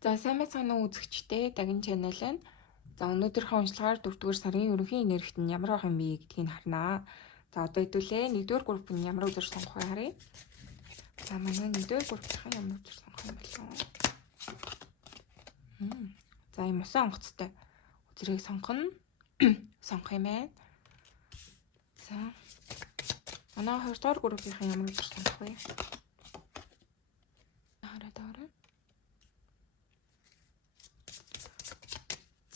За сайн мэцхан үзэгчдээ Дагин channel нь за өнөөдрийнхөө уншлагаар 4-р сарын ерөнхий энергит нь ямар байх юм бэ гэдгийг харнаа. За одоо хэдүүлээ 1-р групп нь ямар үзэр сонгох вэ харъя. За манай 1-р группийн ямар үзэр сонгох юм бэ? За ийм усан онгоцтой үзрийг сонгоно. Сонгох юм байна. За манай 2-р группийн ямар үзэр сонгох вэ?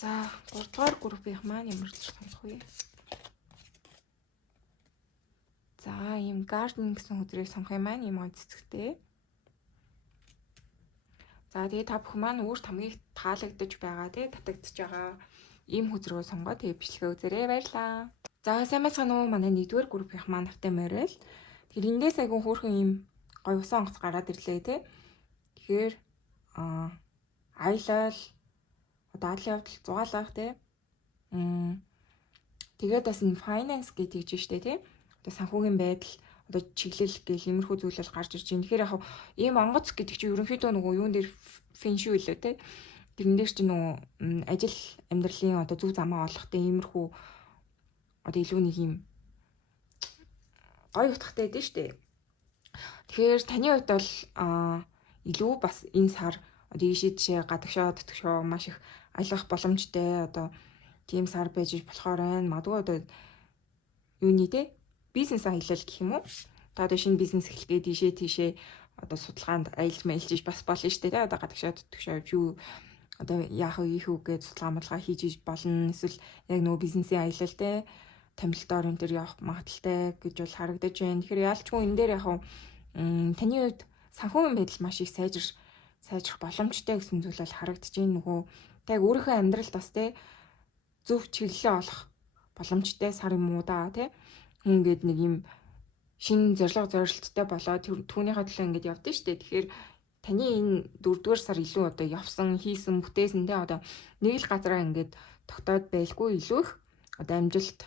За 3-р группийн маань ямар ч сонгох вэ? За ийм garden гэсэн үзрийг сонгох юм маань ийм цэцэгтэй. За тэгээ та бүхэн маань өөрт хамгийн таалагдж байгаа тий татагдж байгаа ийм үзрөө сонгоод тэгээ бичлэгээ үзээрэй баярлаа. За сайн байцгаана уу манай 1-р группийн маань автай морил. Тэгэхээр эндээс айгүй хөөрхөн ийм гоё усан онгоц гараад ирлээ тий. Тэгэхээр аялал дадлын явдал зугаалгах тий. Тэгээд бас энэ finance гэдэг чинь штэ тий. Одоо санхүүгийн байдал одоо чиглэл гэх иймэрхүү зүйлэл гарч ирж байна. Тэгэхээр яг ийм онгоц гэдэг чинь ерөнхийдөө нөгөө юун дээр фэншүү илүү тий. Тэрэн дээр чинь нөгөө ажил амьдралын одоо зөв замаа олохтой иймэрхүү одоо илүү нэг юм гоё утгатай дээ штэ. Тэгэхээр таны хувьд бол илүү бас энэ сар одоо ийшээ гадагшаа дотгошоо маш их аялах боломжтой одоо тийм сар байж болохоор байна. Магадгүй одоо юуны те бизнес аялал гэх юм уу? Одоо шинэ бизнес эхлэхэд ийшээ тийшээ одоо судалгаанд аялж маялж бас болно шүү дээ. Одоо гадагшаа дотгошоо юу одоо яах вэ ийх үг гэж судалгаа хийж болно. Эсвэл яг нөгөө бизнесийн аялал те томилтоор энэ төр явах магадaltaй гэж бол харагдаж байна. Тэгэхээр яалчгүй энэ дээр яг таны хувьд санхүүгийн байдал маш их сайжрах боломжтой гэсэн зүйл бол харагдаж байна. Нөгөө та өөрийнхөө амьдралд бас те зөв чиглэлээ олох боломжтой сар юм уу да те хүн гээд нэг юм шинэ зорилттой болоод түүнийхээ төлөө ингэж явдсан шүү дээ. Тэгэхээр таны энэ 4-р сар илүү одоо явсан хийсэн бүтээсэн те одоо нэг л газараа ингэж тогтоод байлгүй илүү их одоо амжилт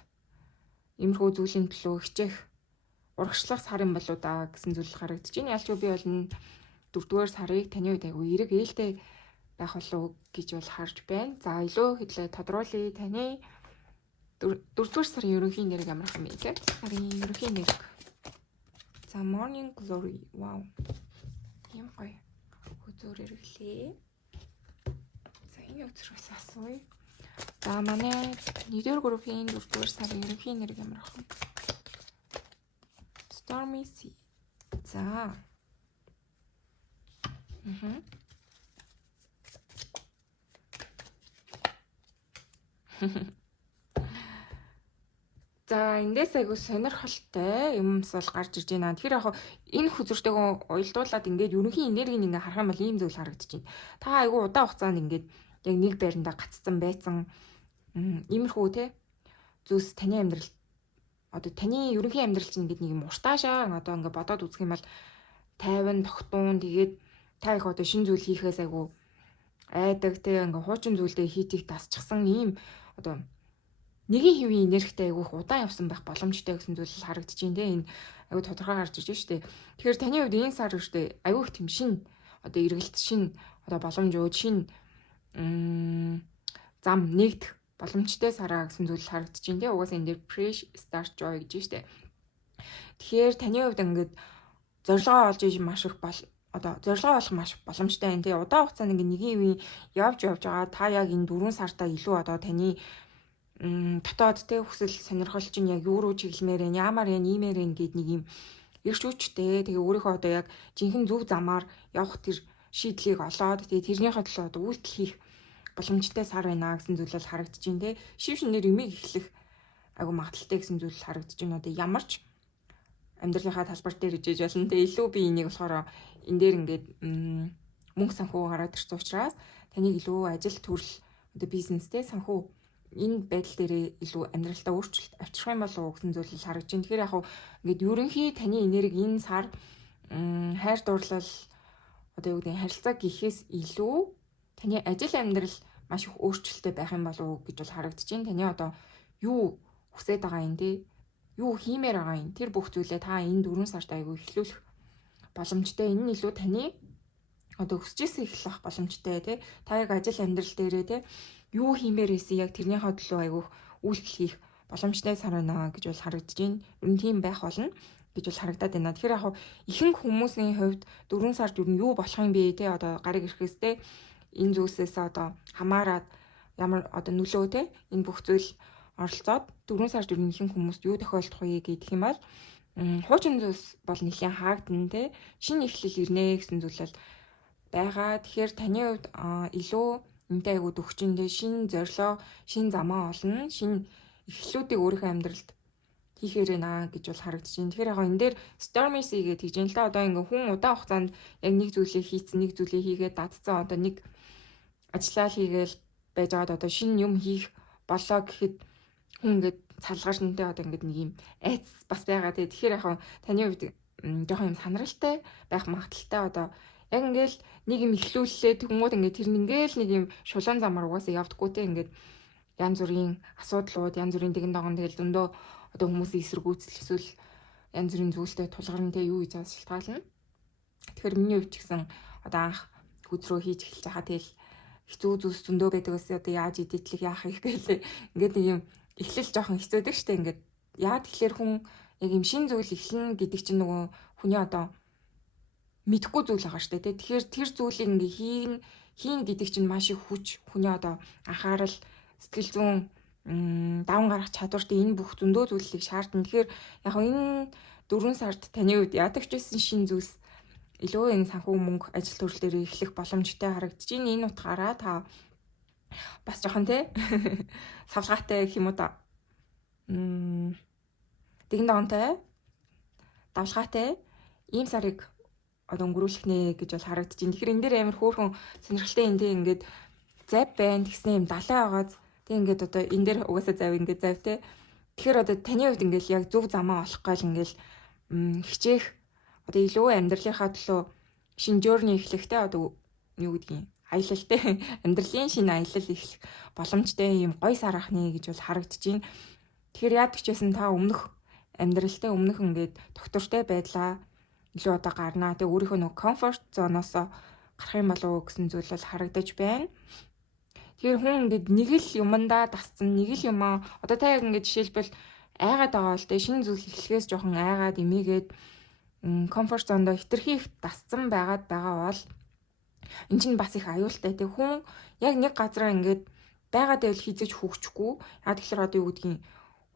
иймэрхүү зүйлийн төлөө хичээх урагшлах сар юм болоо да гэсэн зүйл харагдаж байна. Ялчгүй би бол энэ 4-р сарыг таны үед айгүй эрэг ээлтэй байх болов гэж бол харж байна. За илүү хэдлээ тодруулъя. Таны 4-р сарын ерөнхий нэрийг ямар хам бэ? Сарын ерөнхий нэр. За morning glory. Wow. Юм гоё. Үзүүр эргэлээ. За энэ үзрээс асууя. За манай 1-р группийн 4-р сарын ерөнхий нэрийг ямар хам? Stormy Sea. За. За эндээс айгу сонирхолтой юмс бол гарч ирж байна. Тэгэхээр яг энэ хүзэртэйгөө уялдуулаад ингээд ерөнхий энергийг ингээ харах юм бол ийм зүйл харагдаж байна. Та айгу удаан хугацаанд ингээд яг нэг байранда гацсан байсан иймэрхүү те зүйлс таны амьдрал одоо таны ерөнхий амьдрал чинь ингээд нэг юм уртаашаа одоо ингээ бодоод үзэх юм бол тайван тогтуун тэгээд та их одоо шинэ зүйл хийхээс айгу айдаг те ингээ хуучин зүйлдээ хийтийг тасчихсан ийм одоо нэгin хэвийн энергитэй айгүйх удаан явсан байх боломжтой гэсэн зүйл харагдаж байна те энэ айгүй тодорхой гарч ирж байна шүү дээ. Тэгэхээр таны хувьд энэ сар үстэй айгүйх тийм шин одоо эргэлт шин одоо боломжууд шин зам нэгдэх боломжтой сараа гэсэн зүйл харагдаж байна те угаасаа энэ дээр fresh start joy гэж байна шүү дээ. Тэгэхээр таны хувьд ингээд зорилгоо олж иж маш их одоо зорилгоо олох маш боломжтой байна те удаан хугацаанд ингээ нэгin хэвийн явж байгаа та яг энэ 4 сартаа илүү одоо таны дотоод те хүсэл сонирхол чинь яг юу руу чиглэмээр байна яамаар яа ниймээр байна гэд нэг юм эрч хүчтэй тэгээ өөрийнхөө одоо яг жинхэнэ зөв замаар явах тэр шийдлийг олоод тэгээ тэрнийхээ төлөө одоо үйлдэл хийх боломжтой сар байна гэсэн зүйл бол харагдаж байна те шив шинээр эмийг эхлэх айгу магадaltaй гэсэн зүйл харагдаж байна одоо ямарч амьдралынхаа талбар дээр ижиж болно те илүү би энийг болохоор энэ дээр ингээд мөнгө санхүү гараад ирсэн учраас таныг илүү ажил төрөл одоо бизнес те санхүү энэ байдал дээр илүү амьдралдаа өөрчлөлт авчрах юм болов уу гэсэн зүйл харагдаж байна. Тэгэхээр яг ингээд ерөнхий таны энерги энэ сар хайр дурлал одоо юу гэдэг харилцаа гэхээс илүү таны ажил амьдрал маш их өөрчлөлттэй байх юм болов уу гэж бол харагдаж байна. Таны одоо юу хүсэж байгаа юм те юу хиймээр байгаа юм тэр бүх зүйлээ та энэ 4 сард айгүй эхлүүлэх боломжтой. Энэ нь илүү таны одоо өсөжсэн эхлэх боломжтой тий. Та яг ажил амьдрал дээрээ тий юу хиймээр байсан яг тэрнийхээ төлөө айгүйх үйлдэл хийх боломжтой сар байна гэж бол харагдаж байна. Ер нь тийм байх болно гэж бол харагдаад байна. Тэгэхээр яг ихэнх хүмүүсийн хувьд 4 сард ер нь юу болох юм бэ тий одоо гариг ирэхээс тий энэ зүйлсээс одоо хамаарат ямар одоо нөлөө тий энэ бүх зүйл оролцоод 4 сард ер нь ихэнх хүмүүст юу тохиолдох вэ гэдэг юм бол хуучин зүйлс бол нэлээд хаагдана тий шинэ эхлэл ирнэ гэсэн зүйлэл байгаа. Тэгэхээр таны хувьд илүү энтэй айгуу төгчөндөө шинэ зорилго, шинэ замаа олно, шинэ эхлэлүүдийг өөрийнхөө амьдралд хийхээр наа гэж бол харагдаж байна. Тэгэхээр яг энэ дээр Stormy Sea гэж тэгж юм л да. Одоо ингээ хүн удаан хугацаанд яг нэг зүйлээ хийцэн, нэг зүйлээ хийгээд дадцсан одоо нэг ажиллаа хийгээл байж байгаад одоо шинэ юм хийх болоо гэхэд хүн ингээд цалгаарнтэй одоо ингээд нэг юм айц бас байгаа. Тэгэхээр яг таны хувьд жоохон юм санаралтай байх магадaltaй одоо яг ингээл нэг юм ихлүүллээ тэгмүүд ингээд тэр ингээл нэг юм шулуун замаар угаасаа явдаггүй те ингээд янз бүрийн асуудлууд янз бүрийн тэгэн дагон тэгэл зөндөө одоо хүмүүсийн эсэргүүцэл эсвэл янз бүрийн зүйлтэй тулгарна те юу гэж шалтгаална. Тэгэхээр миний хувьд ч гэсэн одоо анх хүзрөө хийж эхэлж байгаа тэгэл хэцүү зүйлс зөндөө байдаг ус одоо яаж идэвхлэх яах их гэлээ ингээд нэг юм эхлэл жоохон хэцүүдэг штэ ингээд яа тэгэхээр хүн яг юм шин зүйл эхлэн гэдэг чинь нөгөө хүний одоо мэдхгүй зүйл байгаа штэ тий. Тэгэхээр тэр зүйлийг ингээ хийн гэдэг чинь маш их хүч хүний одоо анхаарал сэтгэл зүйн даван гарах чадвартай энэ бүх зөндөө зүйлийг шаардна. Тэгэхээр яг энэ 4 сард таны үед ядагч байсан шин зүйлс илүү энэ санхүү мөнгө ажил төрөл дээр эхлэх боломжтой харагдаж байна. Энэ утгаараа та бас жоохон тий савлгаатай гэх юм уу та тэгэн донтой давлгаатай ийм сарыг одоо өнгөрүүлэх нэ гэж бол харагдаж байна. Тэгэхээр энэ дээр амар хөөрхөн сонирхолтой энэ тийм ингээд зав байна тэгсэн юм далай байгааз тийм ингээд одоо энэ дээр угаасаа зав ингээд зав те. Тэгэхээр одоо таны хувьд ингээд яг зөв замаа олох гал ингээд хичээх одоо илүү амьдралынхаа төлөө шинэ journey эхлэхтэй одоо юу гэдгийг аялал те амьдралын шинэ аялал эхлэх боломжтой юм гой сар ахны гэж бол харагдаж байна. Тэгэхээр яадаг ч байсан та өмнөх амьдралтай өмнөх ингээд доктортой байдлаа илүү одоо гарнаа. Тэгээ өөрийнхөө нэг комфорт зоноос гарах юм болов уу гэсэн зүйл бол харагдаж байна. Тэгэхээр хүн ингээд нэг л юмдаа дасцсан, нэг л юмаа одоо та яг ингээд жишээлбэл айгаад байгаа л те шинэ зүйл эхлэхээс жоохон айгаад эмээгээд комфорт зондоо хитрхи их дасцсан байгаа бол эн чинь бас их аюултай те хүн яг нэг газараа ингээд байгаад байвал хийзэж хөгжихгүй. Яа тэгэхээр одоо юу гэдгийг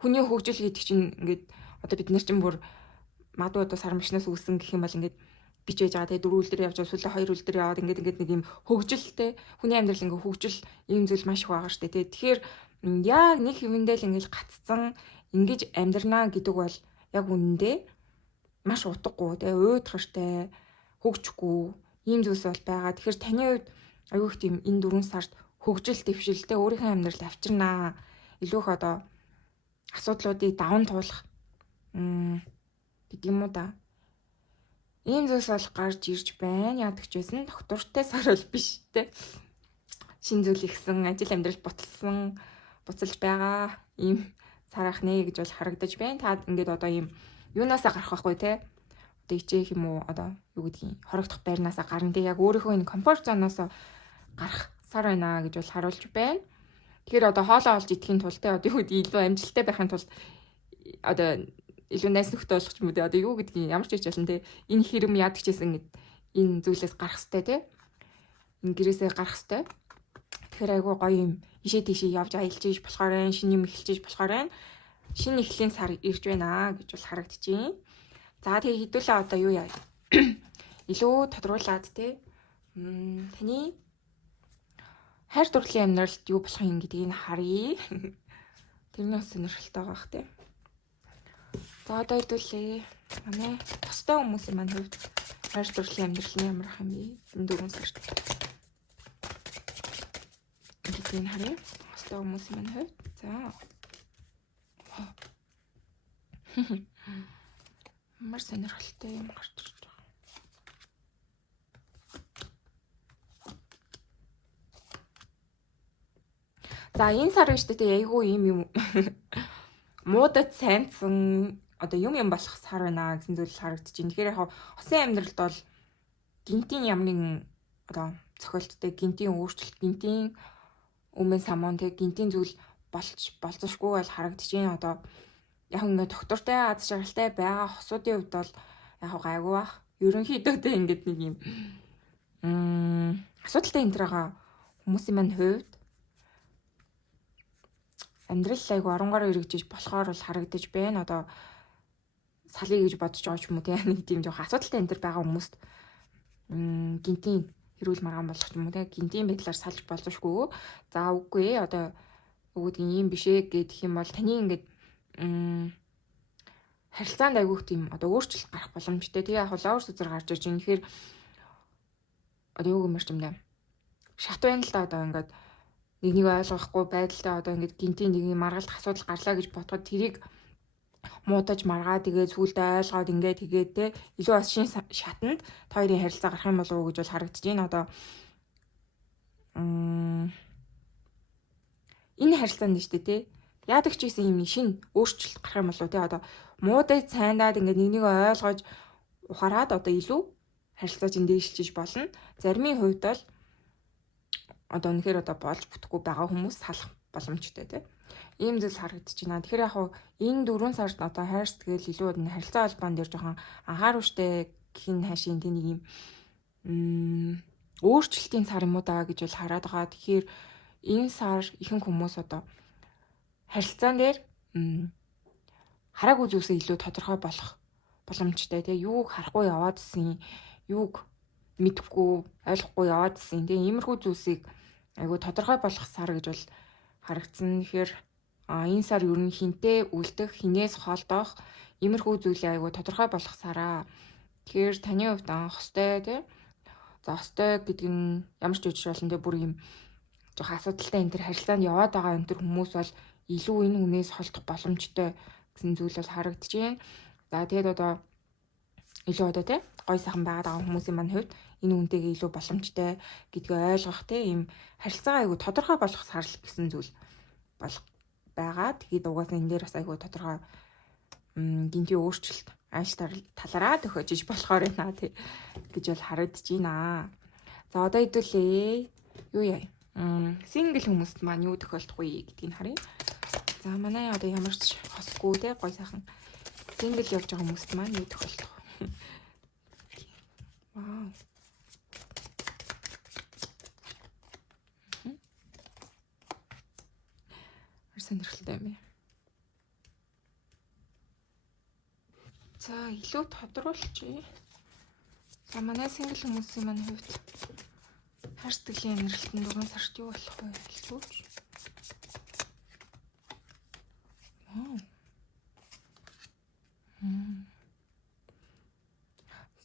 хүний хөгжил гэдэг чинь ингээд одоо бид нар чинь бүр мадуу одоо сар машинаас үүсэн гэх юм бол ингээд бичээж байгаа те 4 үйл дээр явж сүүлээ 2 үйл дээр яваад ингээд нэг юм хөгжилтэй хүний амьдрал ингээд хөгжил ийм зүйл маш их байгаа штэ те. Тэгэхээр яг нэг хэвэндэл ингээд гаццсан ингэж амьдрнаа гэдэг бол яг үнэндээ маш утгагүй те уйдгартай хөгжихгүй ийм зүйлс бол байгаа. Тэгэхээр таны хувьд аюух тийм энэ 4 сард хөгжил дэвшилтэй өөрийнхөө амьдралд авчирнаа. Илүү их одоо асуудлуудыг даван туулах гэдэг юм уу да. Ийм зүйлс бол гарч ирж байна. Яадаг ч байсан доктортой сар бол биш те. Шинэ зүйл ихсэн, ажил амьдрал буцалж байгаа ийм сар ах нэ гэж бол харагдаж байна. Та ингээд одоо ийм юунаасаа гарах байхгүй те. Одоо ичээх юм уу одоо юу гэдгийг хорогдох байрнаасаа гарна те. Яг өөрийнхөө энэ комфорт зоноос гарах сар байна гэж бол харуулж байна. Тэгэхээр одоо хоолоо олж идэхийн тулд те одоо юу гэдгийг илүү амжилттай байхын тулд одоо илүү найс нөхдөд болох юм уу те. Одоо юу гэдгийг ямар ч хийж ялан те. Энэ хэрэм яадаг ч гэсэн энэ зүйлээс гарах хэвээр те. Энэ гэрээсээ гарах хэвээр. Тэгэхээр айгуу гоё юм. Ишээ тийшээ явж аялж ийж болохоор байна. Шинэ юм эхэлж ийж болохоор байна. Шинэ эхлэлийн сар ирж байна гэж бол харагдаж байна. За тэгээ хэдүүлээ одоо юу яа. Илүү тодруулаад те. Таны хайр дурлалын амьдралд юу болох юм гэдгийг харъя. Тэрнээс сонирхолтой байгаа те. За одоо хэдүүлээ. Манай тостой хүмүүсийн маань хувьд хайр дурлалын амьдрал нь ямар ах юм бэ? Энэ 4 сард. Гэдгийг харъя. Тостой хүмүүсийн маань хувьд. За. Ямар сонирхолтой юм гарч ирж байгаа. За энэ сар гэж тэ айгүй юм муудад сайнсан одоо юм болох сар байна гэсэн зүйл харагдаж байна. Тэгэхээр яг хосын амьдралд бол гинтийн ямар нэгэн одоо цохилттой гинтийн өөрчлөлт, гинтийн өмнө самуун тэг гинтийн зүйл болцошгүй бол харагдчихээн. Одоо яг ингээд доктортой аз жаргалтай байгаа хосуудын хувьд бол яг гайгүй бах. Ерөнхийдөө тэ ингээд нэг юм асуудалтай энэ төрага хүмүүсийн маань хувьд амьдрал айгу оронгоор эргэжиж болохоор бол харагдаж байна. Одоо салъя гэж бодож байгаа ч юм уу те нэг тийм жоох асуудалтай энэ төр байгаа хүмүүст гинтийн хэрүүл маргаан болох ч юм уу те гинтийн байдлаар салж болзошгүй. За үгүй одоо өгөөд ийм биш ээ гэх юм бол таны ингээд харилцаанд айгүйх тийм одоо өөрчлөлт гарах боломжтой. Тэгээ яг лавр сүзэр гарч ирж байгаа. Тэгэхээр одоо юу гэмээр ч юм даа. Шат байна л да одоо ингээд нэг ойлгохгүй байдалтай одоо ингээд гинтийн нэг маргалт асуудал гарлаа гэж бодоход тэрийг муудаж маргаа тэгээд сүулдэ ойлгоод ингээд тэгээд те илүү бас шин шатанд та хоёрын харилцаа гарах юм болов уу гэж бол харагдаж байна. Одоо энэ харилцаанд нь шүү дээ те яадаг ч гэсэн юм шин өөрчлөлт гарах юм болов уу те одоо муудаж цайндаад ингээд нэг ойлгож ухаарад одоо илүү харилцаа чинь дээшилж болно. Заримын хувьд бол одоо үнэхээр одоо болж бүтэхгүй байгаа хүмүүс салах боломжтой те. Ийм зүйл харагдаж байна. Тэгэхээр яг энэ 4 сард одоо хайр сэтгэл илүү харилцаа холбоон дээр жоохон анхааруулжтэй гэх нь хаашийн тийм нэг юм өөрчлөлтийн сар юм уу даа гэж бол хараад байгаа. Тэгэхээр энэ сар ихэнх хүмүүс одоо харилцаан дээр хараагүй зүйлсээ илүү тодорхой болох боломжтой те. Юуг харахгүй яваад исэн, юуг мэдэхгүй, ойлгохгүй яваад исэн те. Иймэрхүү зүйлсийг айгу тодорхой болох сар гэж бол харагдсан. Тэгэхээр энэ сар ер нь хинтээ үлдэх, хинээс холдох иймэрхүү зүйлээ айгу тодорхой болох сараа. Тэгэхээр таны хувьд хостой те. За хостой гэдэг нь ямар ч үжиж болно те бүр юм жоох асуудалтай энэ төр харилцаанд яваад байгаа энэ төр хүмүүс бол илүү энэ хүнээс холдох боломжтой гэсэн зүйл бол харагдаж байна. За тэгээд одоо илүү одоо те гой сайхан байгаад байгаа хүмүүсийн маань хувьд энэ үнтэйгээ илүү боломжтой гэдгээ ойлгох те ийм харилцаагаа айгу тодорхой болох сар гэсэн зүйл бол байгаа. Тэгээд угаасаа энэ дээр бас айгу тодорхой гинтийн өөрчлөлт ааш талаараа төхөж болохоор байна тий гэж бол харагдаж байна. За одоо хэдүүлээ юу яа сингл хүмүүст маань юу тохиолдох вэ гэдгийг харъя. За манай одоо ямар ч хосгүй те гой сайхан сингл явж байгаа хүмүүст маань юу тохиолдох вэ? Вау. Сонирхолтой юм. За илүү тодруулчих. За манай сингл хүмүүсийн маань хувьд хайр сэтгэлийн амьдралтанд 4 сард юу болох вэ гэж үүч.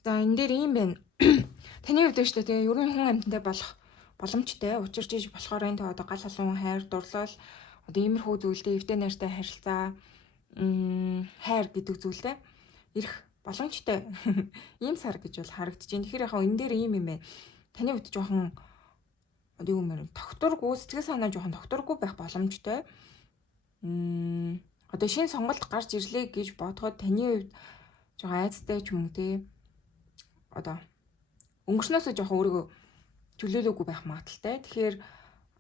За энэ дээр юм байна. Таны хувьд шүү дээ тэгээ ерөн хүн амьтантай болох боломжтой учирч иж болохоор энэ одоо гал халуун хайр дурлал одоо иймэрхүү зүйлтэй эвтэй найртай харилцаа хайр гэдэг зүйлтэй ирэх боломжтой ийм сар гэж бол харагдаж байна. Тэгэхээр яг энэ дээр ийм юм байна. Таны хувьд жоохон одоо юу юм докторгүй сэтгэл санаа жоохон докторгүй байх боломжтой. Одоо шинэ сонголт гарч ирлээ гэж бодоход таны хувьд жоохон айцтай ч юм уу те. Одоо өнгөрснөөсөө жоохон өөрийгөө чөлөөлөөгүй байх магадaltaй. Тэгэхээр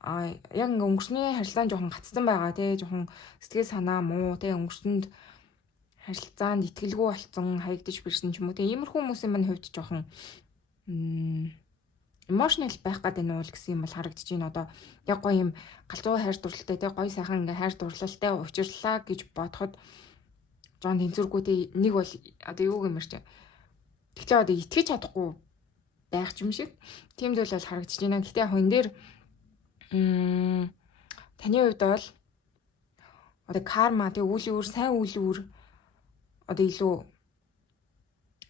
яг ингээ өнгөрсний харилцаан жоохон гацсан байгаа тий жоохон сэтгэл санаа муу тий өнгөрсөнд харилцаанд итгэлгүй болцсон хаягдж бэрсэн ч юм уу тий иймэрхүү хүмүүсийн мань хувьд жоохон emotional байх гэдэг нь уул гэсэн юм бол харагдаж байна. Одоо яг гоё юм галзуу хайр дурлалтай тий гоё сайхан ингээ хайр дурлалтай учирлаа гэж бодоход жоон тэнцвэргүй тий нэг бол одоо юу гэмэр чи тэгэхээр одоо итгэж чадахгүй байх юм шиг тийм зүйл бол харагдаж байна. Гэхдээ яг энэ дээр таны хувьд бол одоо карма тэг үйл өөр сайн үйл өөр одоо илүү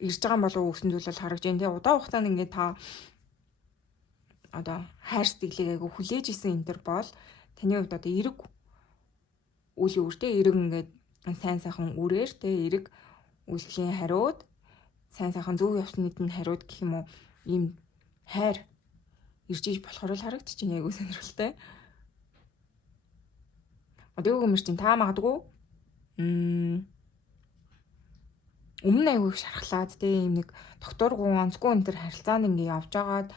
ирж байгаа болов уу гэсэн зүйл бол харагдаж байна. Тэг удаан хугацаанд ингээд та одоо хайр сэтгэлийг айгу хүлээж исэн энэ төр бол таны хувьд одоо эрэг үйл өөр тэг эрэг ингээд сайн сайхан үрээр тэг эрэг үйлдэлийн хариуд сайн сайхан зөв явснууд нь хариуд гэх юм уу ийм хайр ирж иж болохоор л харагдчих чинь айгу сонирхолтой. Одоо юу гэмэр чинь та магадгүй өмнө айгу их шархлаад те ийм нэг докторгүй онцгүй энэ төр харилцаанд ингээ явж байгаад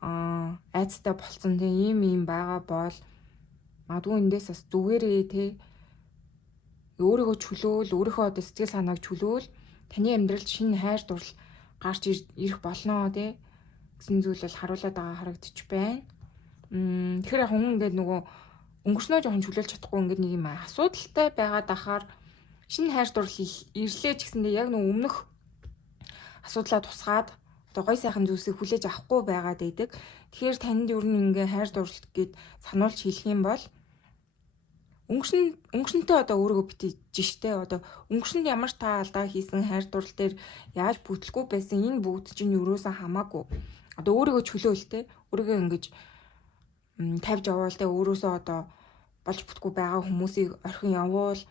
айцтай болцсон те ийм байгаа бол магадгүй эндээс бас зүгээрээ те өөрийгөө чөлөөл, өөрийнхөө одоо сэтгэл санааг чөлөөл таны амьдралд шинэ хайр дурлал гарч ирэх болно те гэсэн зүйл бол харуулдаг байгаа харагдчих байна. Тэгэхээр яг хүн ингээд нөгөө өнгөрснөө жоохон чөлөөлж чадахгүй ингээд нэг юм асуудалтай байгаад ахаар шинэ хайр дурлал ирлээ ч гэсэндээ яг нөгөө өмнөх асуудлаа тусгаад одоо гой сайхан зүйлсийг хүлээж авахгүй байгаад байдаг. Тэгэхээр танд ер нь ингээ хайр дурлал гэд сануулж хэлэх юм бол өнгөрсөнтэй одоо өөрийгөө битэж штэ одоо өнгөрсөнд ямар та алдаа хийсэн хайр дурлал дээр яаж бүтлэхгүй байсан энэ бүгд чинь юуруусан хамаагүй. Одоо өөрийгөө чөлөөлтэй өөрийгөө ингэж тавьж явуул тэ өөрөөсөө одоо болж бүтгүй байгаа хүмүүсийг орхин явуул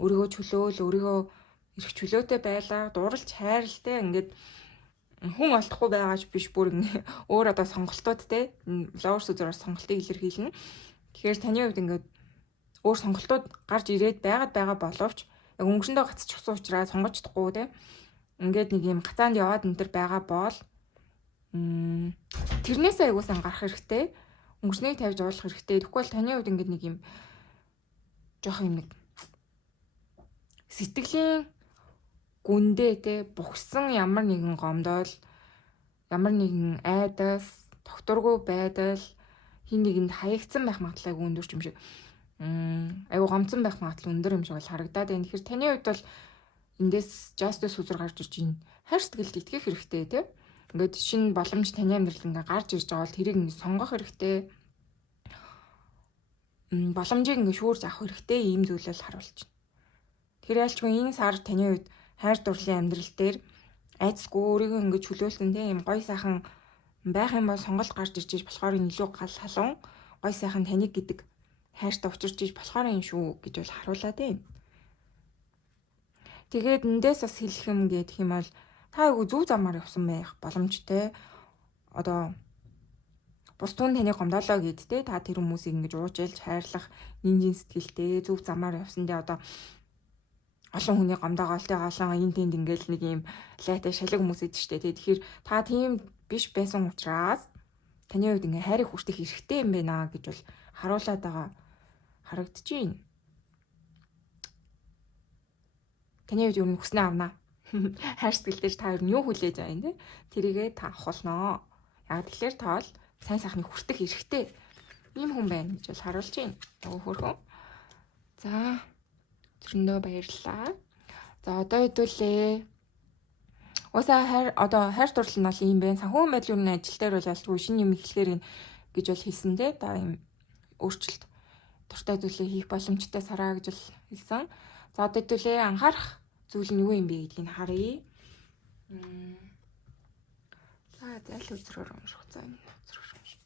өөрийгөө чөлөөл өөрийгөө эрх чөлөөтэй байлаа дурлж хайрлалтай ингээд хүн олдохгүй байгаач биш бүр өөр одоо сонголтууд те лоурс үзээр сонголтыг илэрхийлнэ. Тэгэхээр таны хувьд ингээд өөр сонголтууд гарч ирээд байгаа боловч яг өнгөрсөндөө гацчихсан учраас сонгож чадахгүй те ингээд нэг юм гацаанд яваад энэ төр байгаа бол тэрнээс аягуулсан гарах хэрэгтэй. Өнгөрснийг тавьж уулах хэрэгтэй. Тэгэхгүй бол таны хувьд ингээд нэг юм жоох юм нэг сэтгэлийн гүндээ те бухсан ямар нэгэн гомдол ямар нэгэн айдас тогтургүй байдал хин нэгэнд хаягдсан байх магадлал өндөр юм шиг аюу гомцсон байх магадлал өндөр юм шиг бол харагдаад байна. Тэгэхээр таны хувьд бол эндээс justice үзэр гарч ирж байна. Хайр сэтгэлд итгэх хэрэгтэй те. Ингээд шинэ боломж таны амьдралд ингээд гарч ирж байгаа бол тэрийг ингээд сонгох хэрэгтэй. Боломжийг ингээд шүүрж авах хэрэгтэй ийм зүйлэл харуулж байна. Тэгэхээр ялчгүй энэ сар таны хувьд хайр дурлалын амьдрал дээр айцгүй өөрийгөө ингээд чөлөөлтөн тийм гой сайхан байх юм бол сонголт гарч ирж болохоор илүү гал халуун гой сайхан таныг гэдэг хайртай учирч иж болохоор юм шүү гэж бол харуулад байна. Тэгээд эндээс бас хэлэх юм гэх юм бол та айгу зөв замаар явсан байх боломжтой. Одоо бус түн таны гомдоолоо гэдтэй та тэр хүмүүсийг ингэж уужэлж хайрлах нинжин сэтгэлтэй зөв замаар явсандээ одоо олон хүний гомдоогоолтой олон энэ тэнд ингээл нэг юм лайтай шалиг хүмүүс идэв штэ. Тэгэхээр та тийм биш байсан учраас таны хувьд ингээ хайрыг хүртэх хэрэгтэй юм байна гэж бол харуулад байгаа харагдаж байна. Таны хувьд юу нөхснөө авнаа. Хайр сэтгэлдээ та юу хүлээж байгаа юм те. Тэрийгээ та авахулноо. Яг тэгэхээр та бол сайн сайхныг хүртэх хэрэгтэй. Ийм хүн байна гэж бол харуулж байна. Хөөхөн. За өдрөндөө баярлалаа. За одоо хэдүүлээ. Уусаа хайр дурлал нь бол юм байна. Санхүү байдлын үеийн ажил дээр бол ялтгүй шинэ юм эхлэхээр гэж бол хэлсэн те. Да юм өөрчлөлт дуртай зүйлээ хийх боломжтой сараа гэж бол хэлсэн. За одоо хэдүүлээ анхаарах зүйл нь юу юм бэ гэдгийг харъя. За зайл үзрээр унших за энэ үзрээр унших.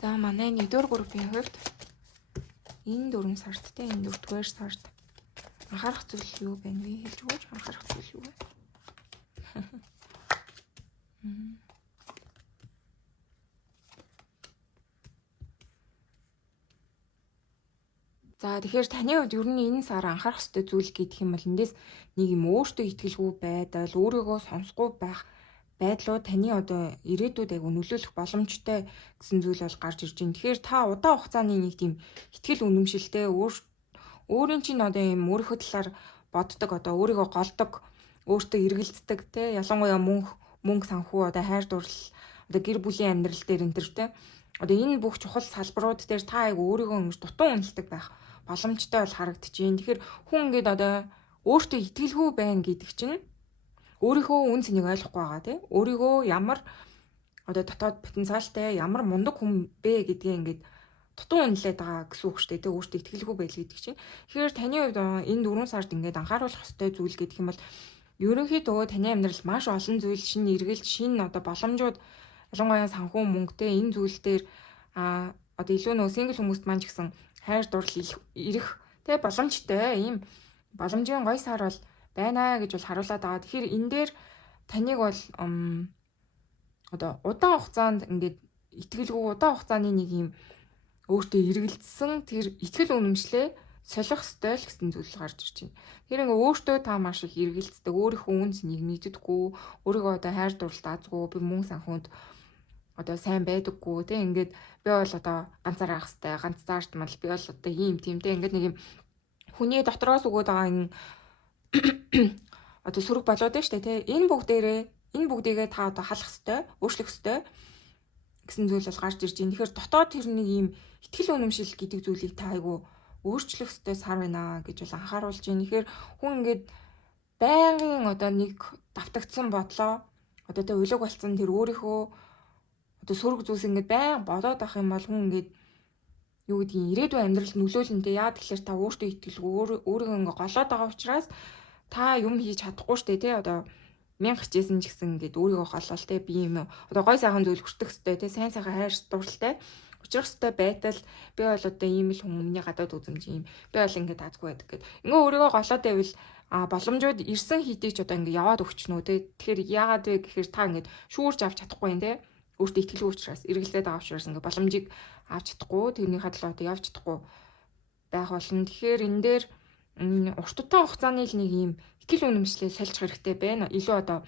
За манай 1-р группийн хувьд энэ 4 сард те энэ 4-р сард анхаарах зүйл юу байна вэ? Хэлж өгөөч анхаарах зүйл юу вэ? За тэгэхээр таны хувьд ер нь энэ сар анхаарах ёстой зүйл гэдэг юм бол эндээс нэг юм өөртөө итгэлгүй байдал, өөрийгөө сонсохгүй байх байдлууд таны одоо ирээдүйд айгу нөлөөлөх боломжтой гэсэн зүйл бол гарч ирж байна. Тэгэхээр та удаан хугацааны нэг тийм итгэл үнэмшилтэй өөрийн чинь одоо юм өөрийнхөө талаар боддог, одоо өөрийгөө голдог, өөртөө эргэлздэг те ялангуяа мөнгө санхүү одоо хайр дурлал одоо гэр бүлийн амьдрал дээр энэ төр те одоо энэ бүх чухал салбарууд дээр та айгу өөрийгөө ингэж дутуу үнэлдэг байх боломжтой бол харагдаж байна. Тэгэхээр хүн ингээд одоо өөртөө итгэлгүй байна гэдэг чинь өөрийнхөө үн цэнийг ойлгохгүй байгаа тийм. Өөрийгөө ямар одоо дотоод потенциалтай, ямар мундаг хүн бэ гэдгээ ингээд дутуу үнэлээд байгаа гэсэн үг шүү дээ. Тийм өөртөө итгэлгүй байл гэдэг чинь. Тэгэхээр таны хувьд энэ 4 сард ингээд анхааруулах ёстой зүйл гэдэг юм бол ерөнхийдөө таны амьдрал маш олон зүйл шинэ эргэлт, шинэ одоо боломжууд ялангуяа санхүү мөнгөтэй энэ зүйл дээр одоо илүү нөө сингл хүмүүст маань ч гэсэн хайр дурлал ирэх тэ боломжтой ийм боломжийн гой сар бол байна гэж бол харуулад байгаа. Тэгэхээр энэ дээр таныг бол одоо удаан хугацаанд ингээд итгэлгүй удаан хугацааны нэг юм өөртөө эргэлдсэн тэр итгэл үнэмшлээ солих ёстой л гэсэн зүйл гарч ирж байна. Тэр ингээ өөртөө та маш их эргэлздэг, өөрийнхөө үн цэнийг мэддэггүй, өөрийгөө одоо хайр дурлалт азгүй, би мөн санхунд одоо сайн байдаггүй те ингээд би бол одоо ганцаараа ах хэвээр ганц заартмал би бол одоо ийм тийм те ингээд нэг юм хүний дотроос өгөөд байгаа энэ одоо сөрөг болоод байна шүү дээ те энэ бүгдээрээ та одоо халах хэвээр өөрчлөх хэвээр гэсэн зүйл бол гарч ирж байна. Тэгэхээр дотоод тэр нэг ийм ихтгэл үнэмшил гэдэг зүйлийг та айгу өөрчлөх хэвээр сар байна гэж бол анхааруулж байна. Тэгэхээр хүн ингээд байнгын одоо нэг давтагдсан бодлоо одоо тэ улиг болцсон тэр өөрийнхөө одоо сөрөг зүйлс ингээд байн бодоод авах юм бол хүн ингээд юу гэдгийг ирээдүйн амьдралд нөлөөлнөдөө яа тэгэхээр та өөртөө итгэлгүй өөрийгөө ингээд голоод байгаа учраас та юм хийж чадахгүй штэ тий одоо 1000 хичээсэн ч гэсэн ингээд өөрийгөө голол тий би юм одоо гой сайхан зүйл хүртэх хэвээр тий сайн сайхан хайр дурлалтай учрах хэвээр байтал би бол одоо ийм л хүмүүний гадаад үзэмж юм би бол ингээд азгүй байдаг гэд ингээ өөрийгөө голоод байвал боломжууд ирсэн хийдий ч одоо ингээ яваад өгчнөө тий тэгэхээр яагаад вэ гэхээр та ингээд шүүрж авч чадахгүй юм тий өөртөө итгэлгүй учраас эргэлзээд байгаа учраас ингээ боломжийг авч чадахгүй тэрний хадлаа одоо явж чадахгүй байх болно. Тэгэхээр энэ дээр урт удаан хугацааны л нэг юм итгэл үнэмшлээ сольж хэрэгтэй байна. Илүү одоо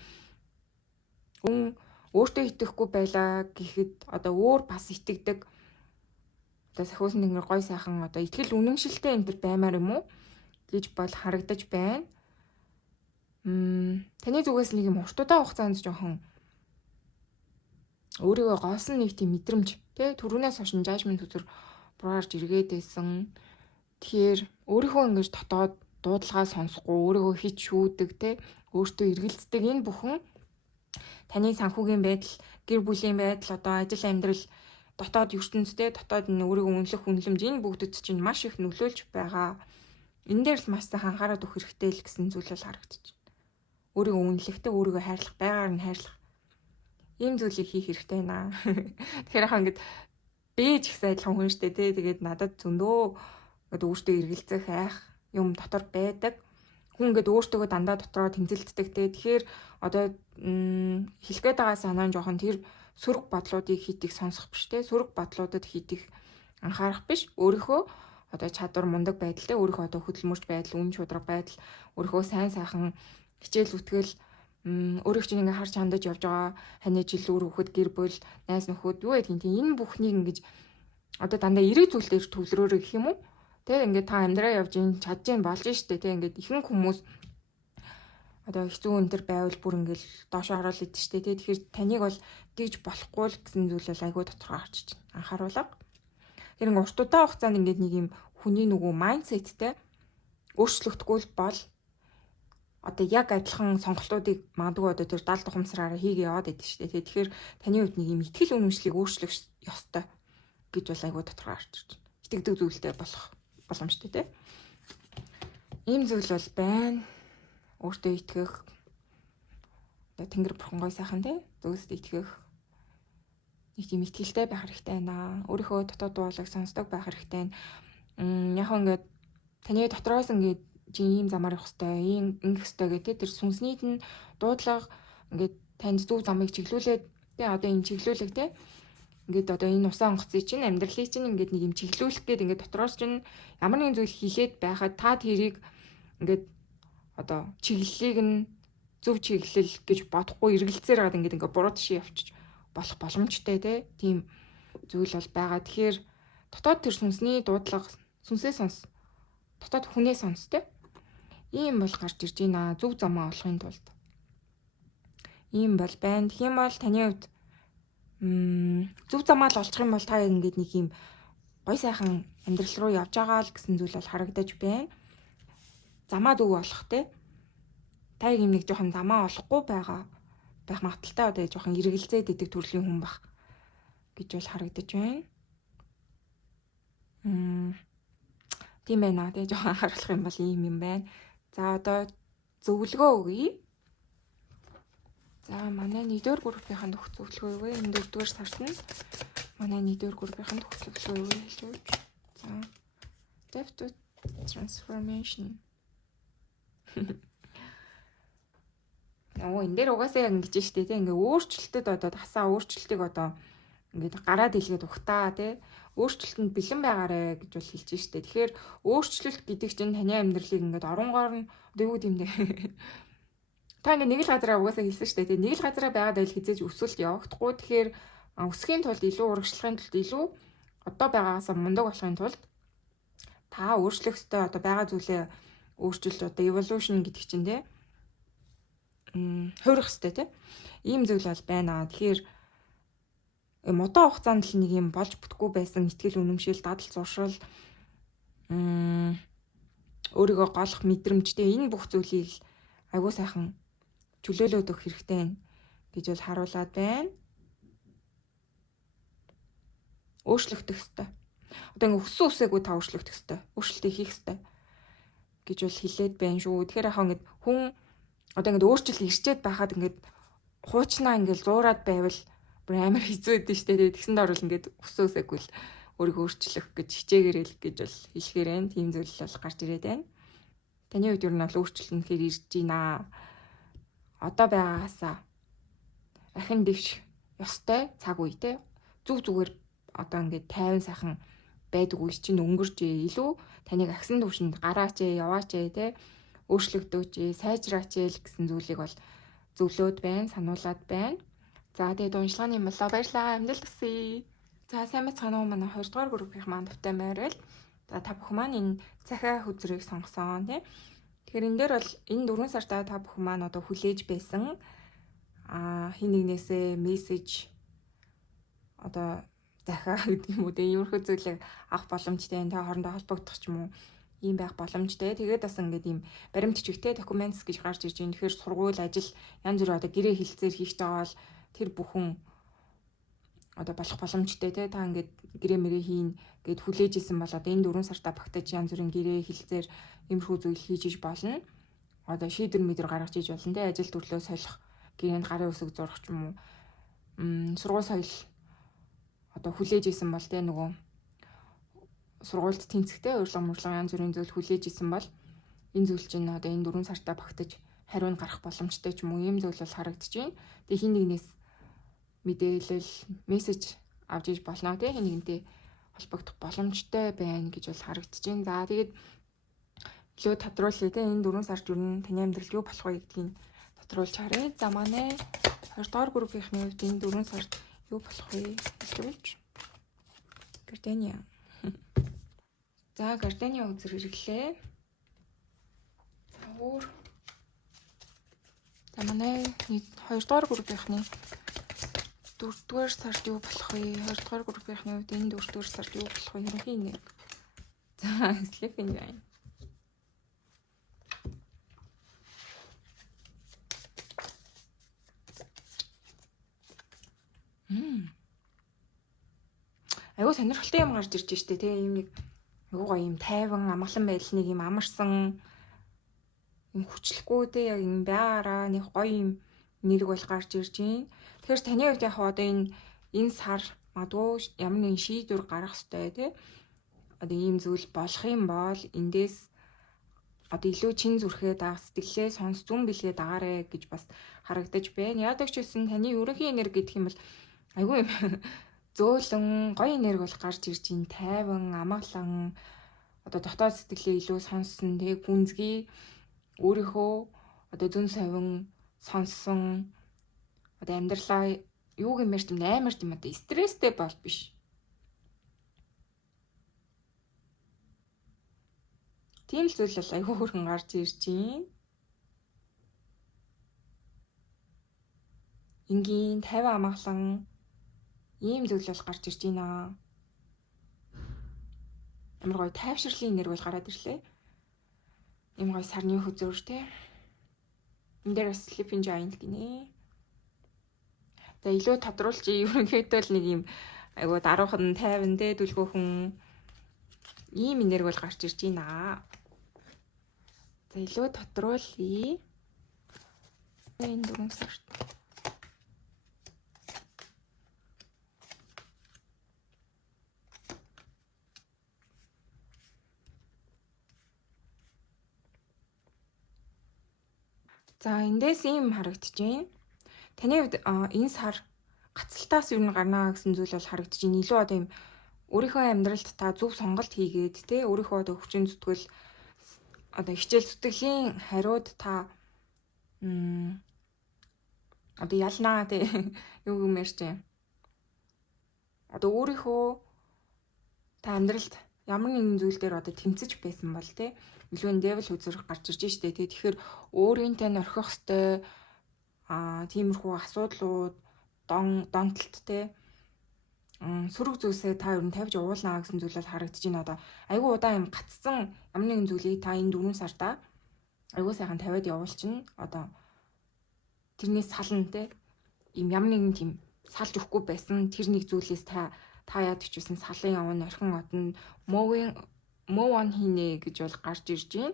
өөртөө итгэхгүй байлаа гэхэд одоо өөр бас итгэдэг одоо сахиусан тэнгэр гой сайхан одоо итгэл үнэмшилтэй энэ төр баймаар юм уу гэж бол харагдаж байна. Таны зүгээс нэг юм урт удаан хугацаанд жоохон өөрийгөө голсон нэг тийм мэдрэмж тий түрүүнээс хойш жажмент үзэр бураарж эргээд байсан. Тэгэхээр өөрийнхөө ингэж дотоод дуудлагаа сонсохгүй өөрийгөө хич шүүдэг тий өөртөө эргэлздэг энэ бүхэн таны санхүүгийн байдал, гэр бүлийн байдал, одоо ажил амьдрал, дотоод ертөнцтэй дотоод энэ өөрийгөө үнэлэх үнэлэмж энэ бүгдэд чинь маш их нөлөөлж байгаа. Энэ дээр л маш сайхан анхаарал өгөх хэрэгтэй л гэсэн зүйл бол харагдаж байна. Өөрийгөө үнэлэхдээ өөрийгөө хайрлах, байгаар нь хайрлах ийм зүйлийг хийх хэрэгтэй байна. Тэгэхээр хаа ингэж бэж их сайдлан хүн штэ тий тэгээд надад зөндөө ингээд өөртөө эргэлзэх айх юм дотор байдаг. Хүн ингээд өөртөө дандаа дотроо тэмцэлддэг тий. Тэгэхээр одоо хэлэх гээд байгаа санаа нь жоохон тэр сөрөг бодлуудыг хийдийг сонсох биш тий. Сөрөг бодлуудад хийдийг анхаарах биш. Өөрийнхөө одоо чадвар мундаг байдалтай өөрийнхөө одоо хөдөлмөрч байдал, үн чудраг байдал, өөрийнхөө сайн сайхан хичээл зүтгэл өөрөөх чинь ингээ харж хандаж явж байгаа хань жилүүр хөхөд гэр бүл найз нөхөд юу гэдгийг тийм энэ бүхнийг ингэж одоо дандаа эрэг зүйл дээр төвлөрөөрэй гэх юм уу те ингээ та амьдраа явж ин чадж ин болж штэ те ингээ ихэнх хүмүүс одоо хэцүү хүн төр байвал бүр ингээл доошоо ороод идэв штэ те тэгэхээр таныг бол тэгж болохгүй л гэсэн зүйл бол айгүй тодорхой гарч ич анхааруулга тэр ингээ урт удаан хугацаанд ингээ нэг юм хүний нөгөө майндсеттэй өөрчлөгдөхгүй бол одоо яг адилхан сонголтуудыг магадгүй одоо тэр 70 тухамсараараа хийгээ яваад идэв штэ тий. Тэгэхээр таны хувьд нэг юм итгэл үнэмшлийг өөрчлөх ёстой гэж бол айгүй тодорхой гарч ирж байна. Итгэдэг зүйлтэй болох боломжтой тий. Ийм зүйл бол байна. Өөртөө итгэх одоо Тэнгэр бурхан гой сайхан тий. Зүгээс итгэх нэг тийм итгэлтэй байх хэрэгтэй байна. Өөрийнхөө дотоод дуулыг сонсдог байх хэрэгтэй. Яг ингээд таны дотроос ингээд чи ийм замаар явах хэвээр ийм ингэх хэвээр гэдэг тэр сүнснийд нь дуудлага ингээд танд зөв замыг чиглүүлээд тий одоо энэ чиглүүлэг тий ингээд одоо энэ усаа онгоцыг чинь амьдралыг чинь ингээд нэг юм чиглүүлэх гээд ингээд дотроос чинь ямар нэгэн зүйл хийлээд байхад та тэрийг ингээд одоо чиглэлийг нь зөв чиглэл гэж бодохгүй эргэлзээр хагаад ингээд буруу тишээ явчих болох боломжтой тий тийм зүйл бол байгаа. Тэгэхээр дотоод тэр сүнсний дуудлага сүнсээ сонс дотоод хүнээ сонс тий ийм бол гарч ирж байна. Зөв замаа олохын тулд. Ийм бол байна. Тэгэх юм бол таны хувьд зөв замаа л олчих юм бол та ингээд нэг юм гой сайхан амьдрал руу явж байгаа л гэсэн зүйл бол харагдаж байна. Замаа зөв олох те. Та юм нэг жоохон замаа олохгүй байх магадaltaй одоо жоохон эргэлзээд идэг төрлийн хүн бах гэж бол харагдаж байна. Тийм байна. Тэгээ жоохон харуулах юм бол ийм юм байна. За одоо зөвлөгөө өгье. За манай 1-р группийнхэн төгс зөвлөгөө өгье. Энэ 4-р сард нь манай 1-р группийнхэн төгс зөвлөгөө өгье хэлж өгч. За depth to transformation. Энэ дээр угаасаа ингэж штэ тийм ингээ өөрчлөлтөд одоо тасаа өөрчлөлтийг одоо ингээд гараа дэлгээд ухтаа тий өөрчлөлтөнд бэлэн байгаарэ гэж бол хэлж штэ. Тэгэхээр өөрчлөлт гэдэг чинь таны амьдралыг ингээд оронгоор нь одоо юу гэм бэ? Та ингээд нэг л газараа угаасаа хэлсэн штэ тий нэг л газараа байгаад байл хизээж өсвөлт явагдахгүй. Тэгэхээр өсөхийн тулд илүү урагшлахын тулд илүү одоо байгаагаас мундаг болохын тулд та өөрчлөх ёстой одоо байгаа зүйлээ өөрчилж одоо evolution гэдэг чинь тий хуурах ёстой тий ийм зүйл бол байна. Тэгэхээр модон хугацаанд л нэг юм болж бүтггүй байсан итгэл үнэмшил дадал зуршил өөрийгөө голох мэдрэмжтэй энэ бүх зүйлийг айгуу сайхан чөлөөлөд өгөх хэрэгтэй гэж бол харуулад байна. Өөрчлөгдөх ёстой. Одоо ингээ өссөн үсээгүй та өөрчлөгдөх ёстой. Өөрчлөлтийг хийх ёстой гэж бол хэлээд байна шүү. Тэгэхээр яхаа ингээд хүн одоо ингээд өөрчлөлт ирчээд байхад ингээд хуучнаа ингээд зуураад байвал бүр амар хэцүү байдэн штэ. Тэгсэнд орвол ингээд өссөн үсээгүй л өөрийгөө өөрчлөх гэж хичээгээрэл гэж бол хэлэхээр байна. Тийм зүйл бол гарч ирээд байна. Таны хувьд юу нь бол өөрчлөлт нэхэр ирж байна. Одоо байгаагаасаа ахин дэвш ёстой цаг үе те зүг зүгээр одоо ингээд тайван сайхан байдаг үе чинь өнгөрч илүү таныг агсан түвшинд гараач яваач те өөрчлөгдөөч сайжраач л гэсэн зүйлийг бол зөвлөд байна, сануулад байна. За тэгээд уншлагын юм болоо баярлалаа. Амжилт хүсье. За сайн мэцхан уу манай 2 дугаар группийн маань тавтай байрал. За та бүхэн маань энэ цахиа хөзрийг сонгосон тий. Тэгэхээр энэ дээр бол энэ 4 сартаа та бүхэн маань одоо хүлээж байсан хин нэгнээсээ мессеж одоо захиа гэдэг юм уу те иймэрхүү зүйлийг авах боломжтой энэ хоорондоо холбогдох ч юм уу ийм байх боломжтой. Тэгээд бас ингээд ийм баримт чигтэй документс гэж гарч ирж байна. Тэгэхээр сургууль, ажил янз бүр одоо гэрээ хэлцээр хийх байгаа бол тэр бүхэн одоо болох боломжтой те та ингээд гэрээ мэрээ хийн гэд хүлээж исэн бол одоо энэ 4 сартаа багтаж янз бүрийн гэрээ хэлцээр иймэрхүү зүйл хийж иж болно. Одоо шийдвэр мэдэр гаргаж иж болно те ажил төрлөө солих, гэрээнд гарын үсэг зурах ч юм уу сургууль соёл одоо хүлээж исэн бол те нөгөө сургуульд тэнцэхтэй урьдлага янз бүрийн зүйл хүлээж исэн бол энэ зүйл чинь одоо энэ 4 сартаа багтаж хариунд гарах боломжтой ч юм уу ийм зүйл бол харагдаж байна. Тэгээ хин нэгнээс мэдээлэл мессеж авч иж болно те хин нэгнтэй холбогдох боломжтой байна гэж бол харагдаж байна. За тэгээд илүү тодруулъя те энэ 4 сард юу н таны амьдралд юу болох вэ гэдгийг тодруулж харъя. За манай 2 дугаар группийнхны хувьд энэ 4 сард юу болох вэ гэж Гардения. За Гардения үзэр хэрэглээ. За өөр. За манай 2 дугаар группийнхны 4 дугаар сард юу болох вэ? 2 дугаар группийнхны хувьд энэ 4 дугаар сард юу болох вэ? Ерөнхийн нэг. За sleeping байна. Айгуу сонирхолтой юм гарч ирж штэ тий ийм нэг айгуу гоё юм тайван амгалан байдал нэг юм амарсан юм хүчлэхгүй тий яг юм байгаараа нэг гоё юм нэрэг бол гарч ирж байна. Тэгэхээр таны хувьд яг одоо энэ сар магадгүй ямар нэгэн шийдвэр гаргах ёстой тий. Одоо ийм зүйл болох юм бол эндээс одоо илүү чин зүрхээ даах сэтгэлээ сонс зүн бэлгээ дагаарэ гэж бас харагдаж байна. Яадаг ч гэсэн таны ерөнхий энерги гэдэг юм бол айгүй юм зөөлөн гоё энерги бол гарч ирж ин тайван амгалан одоо дотоод сэтгэлээ илүү сонссон тэг гүнзгий өөрийнхөө одоо зүн совин сонссон одоо амьдралаа юу гэмээр юм амар юм одоо стресстэй бол биш. Тийм л зүйл бол айгүй хөрхөн гарч ирж байна. Энгийн тайван амгалан ийм зүйл бол гарч ирж байна. Амар гоё тайвширлын энерги бол гараад ирлээ. Ийм гоё сарны хөзөр те. Энд дээр бас sleeping giant гинэ. За илүү тодруулж ерөнхийдөө л нэг юм айгуу даруухан тайван те дүлгөөхөн ийм энерги бол гарч ирж байна. За илүү тодруулъя. Энэ 4 сард. За эндээс ийм харагдаж байна. Таны хувьд энэ сар гацалтаас юу н гарнаа гэсэн зүйл бол харагдаж байна. Илүү одоо юм өөрийнхөө амьдралд та зөв сонголт хийгээд те өөрийнхөө одоо хүчин зүтгэл одоо хичээл зүтгэлийн хариуд та одоо ялнаа те юу гэмээр чи одоо өөрийнхөө та амьдралд ямар нэгэн зүйл дээр одоо тэмцэж байсан бол те илүү энэ devil үзэр гарч ирж штэ те тэгэхээр өөрийнхөө орхих хөстэй тиймэрхүү асуудлууд донтолт те сөрөг зүйлсээ та ер нь тавьж уулнаа гэсэн зүйл бол харагдаж байна. Одоо айгүй удаан юм гацсан ямар нэгэн зүйлийг та энэ 4 сарда айгүй сайхан тавиад явуулчихна. Одоо тэрнээс сална те юм ямар нэгэн тийм салж өгөхгүй байсан тэр нэг зүйлээс та яад ч гэсэн салын явна орхин одно move on хийнэ гэж бол гарч ирж байна.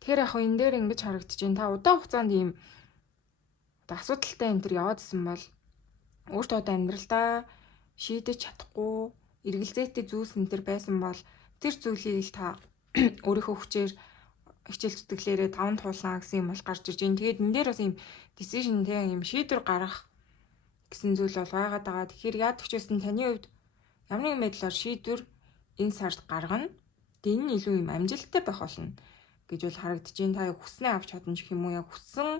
Тэгэхээр яг энэ дээр ингэж харагдаж байна. Та удаан хугацаанд ийм одоо асуудалтай энэ төр яваадсэн бол өөртөө одоо амьдралдаа шийдэж чадахгүй эргэлзээтэй зүйлс энэ төр байсан бол тэр зүйлийг та өөрийнхөө хүчээр хичээл зүтгэлээрээ таван туулнаа гэсэн юм бол гарч ирж байна. Тэгээд энэ дээр бас ийм decision те ийм шийдвэр гаргах гэсэн зүйл бол байгаад байгаа. Тэгэхээр яадаг ч гэсэн таны хувьд ямар нэгэн байдлаар шийдвэр энэ сард гаргана. Тэгээд энэ нь илүү юм амжилттай байх болно гэж бол харагдаж байна. Та яг хүснээ авч чадна гэх юм уу? Яг хүссэн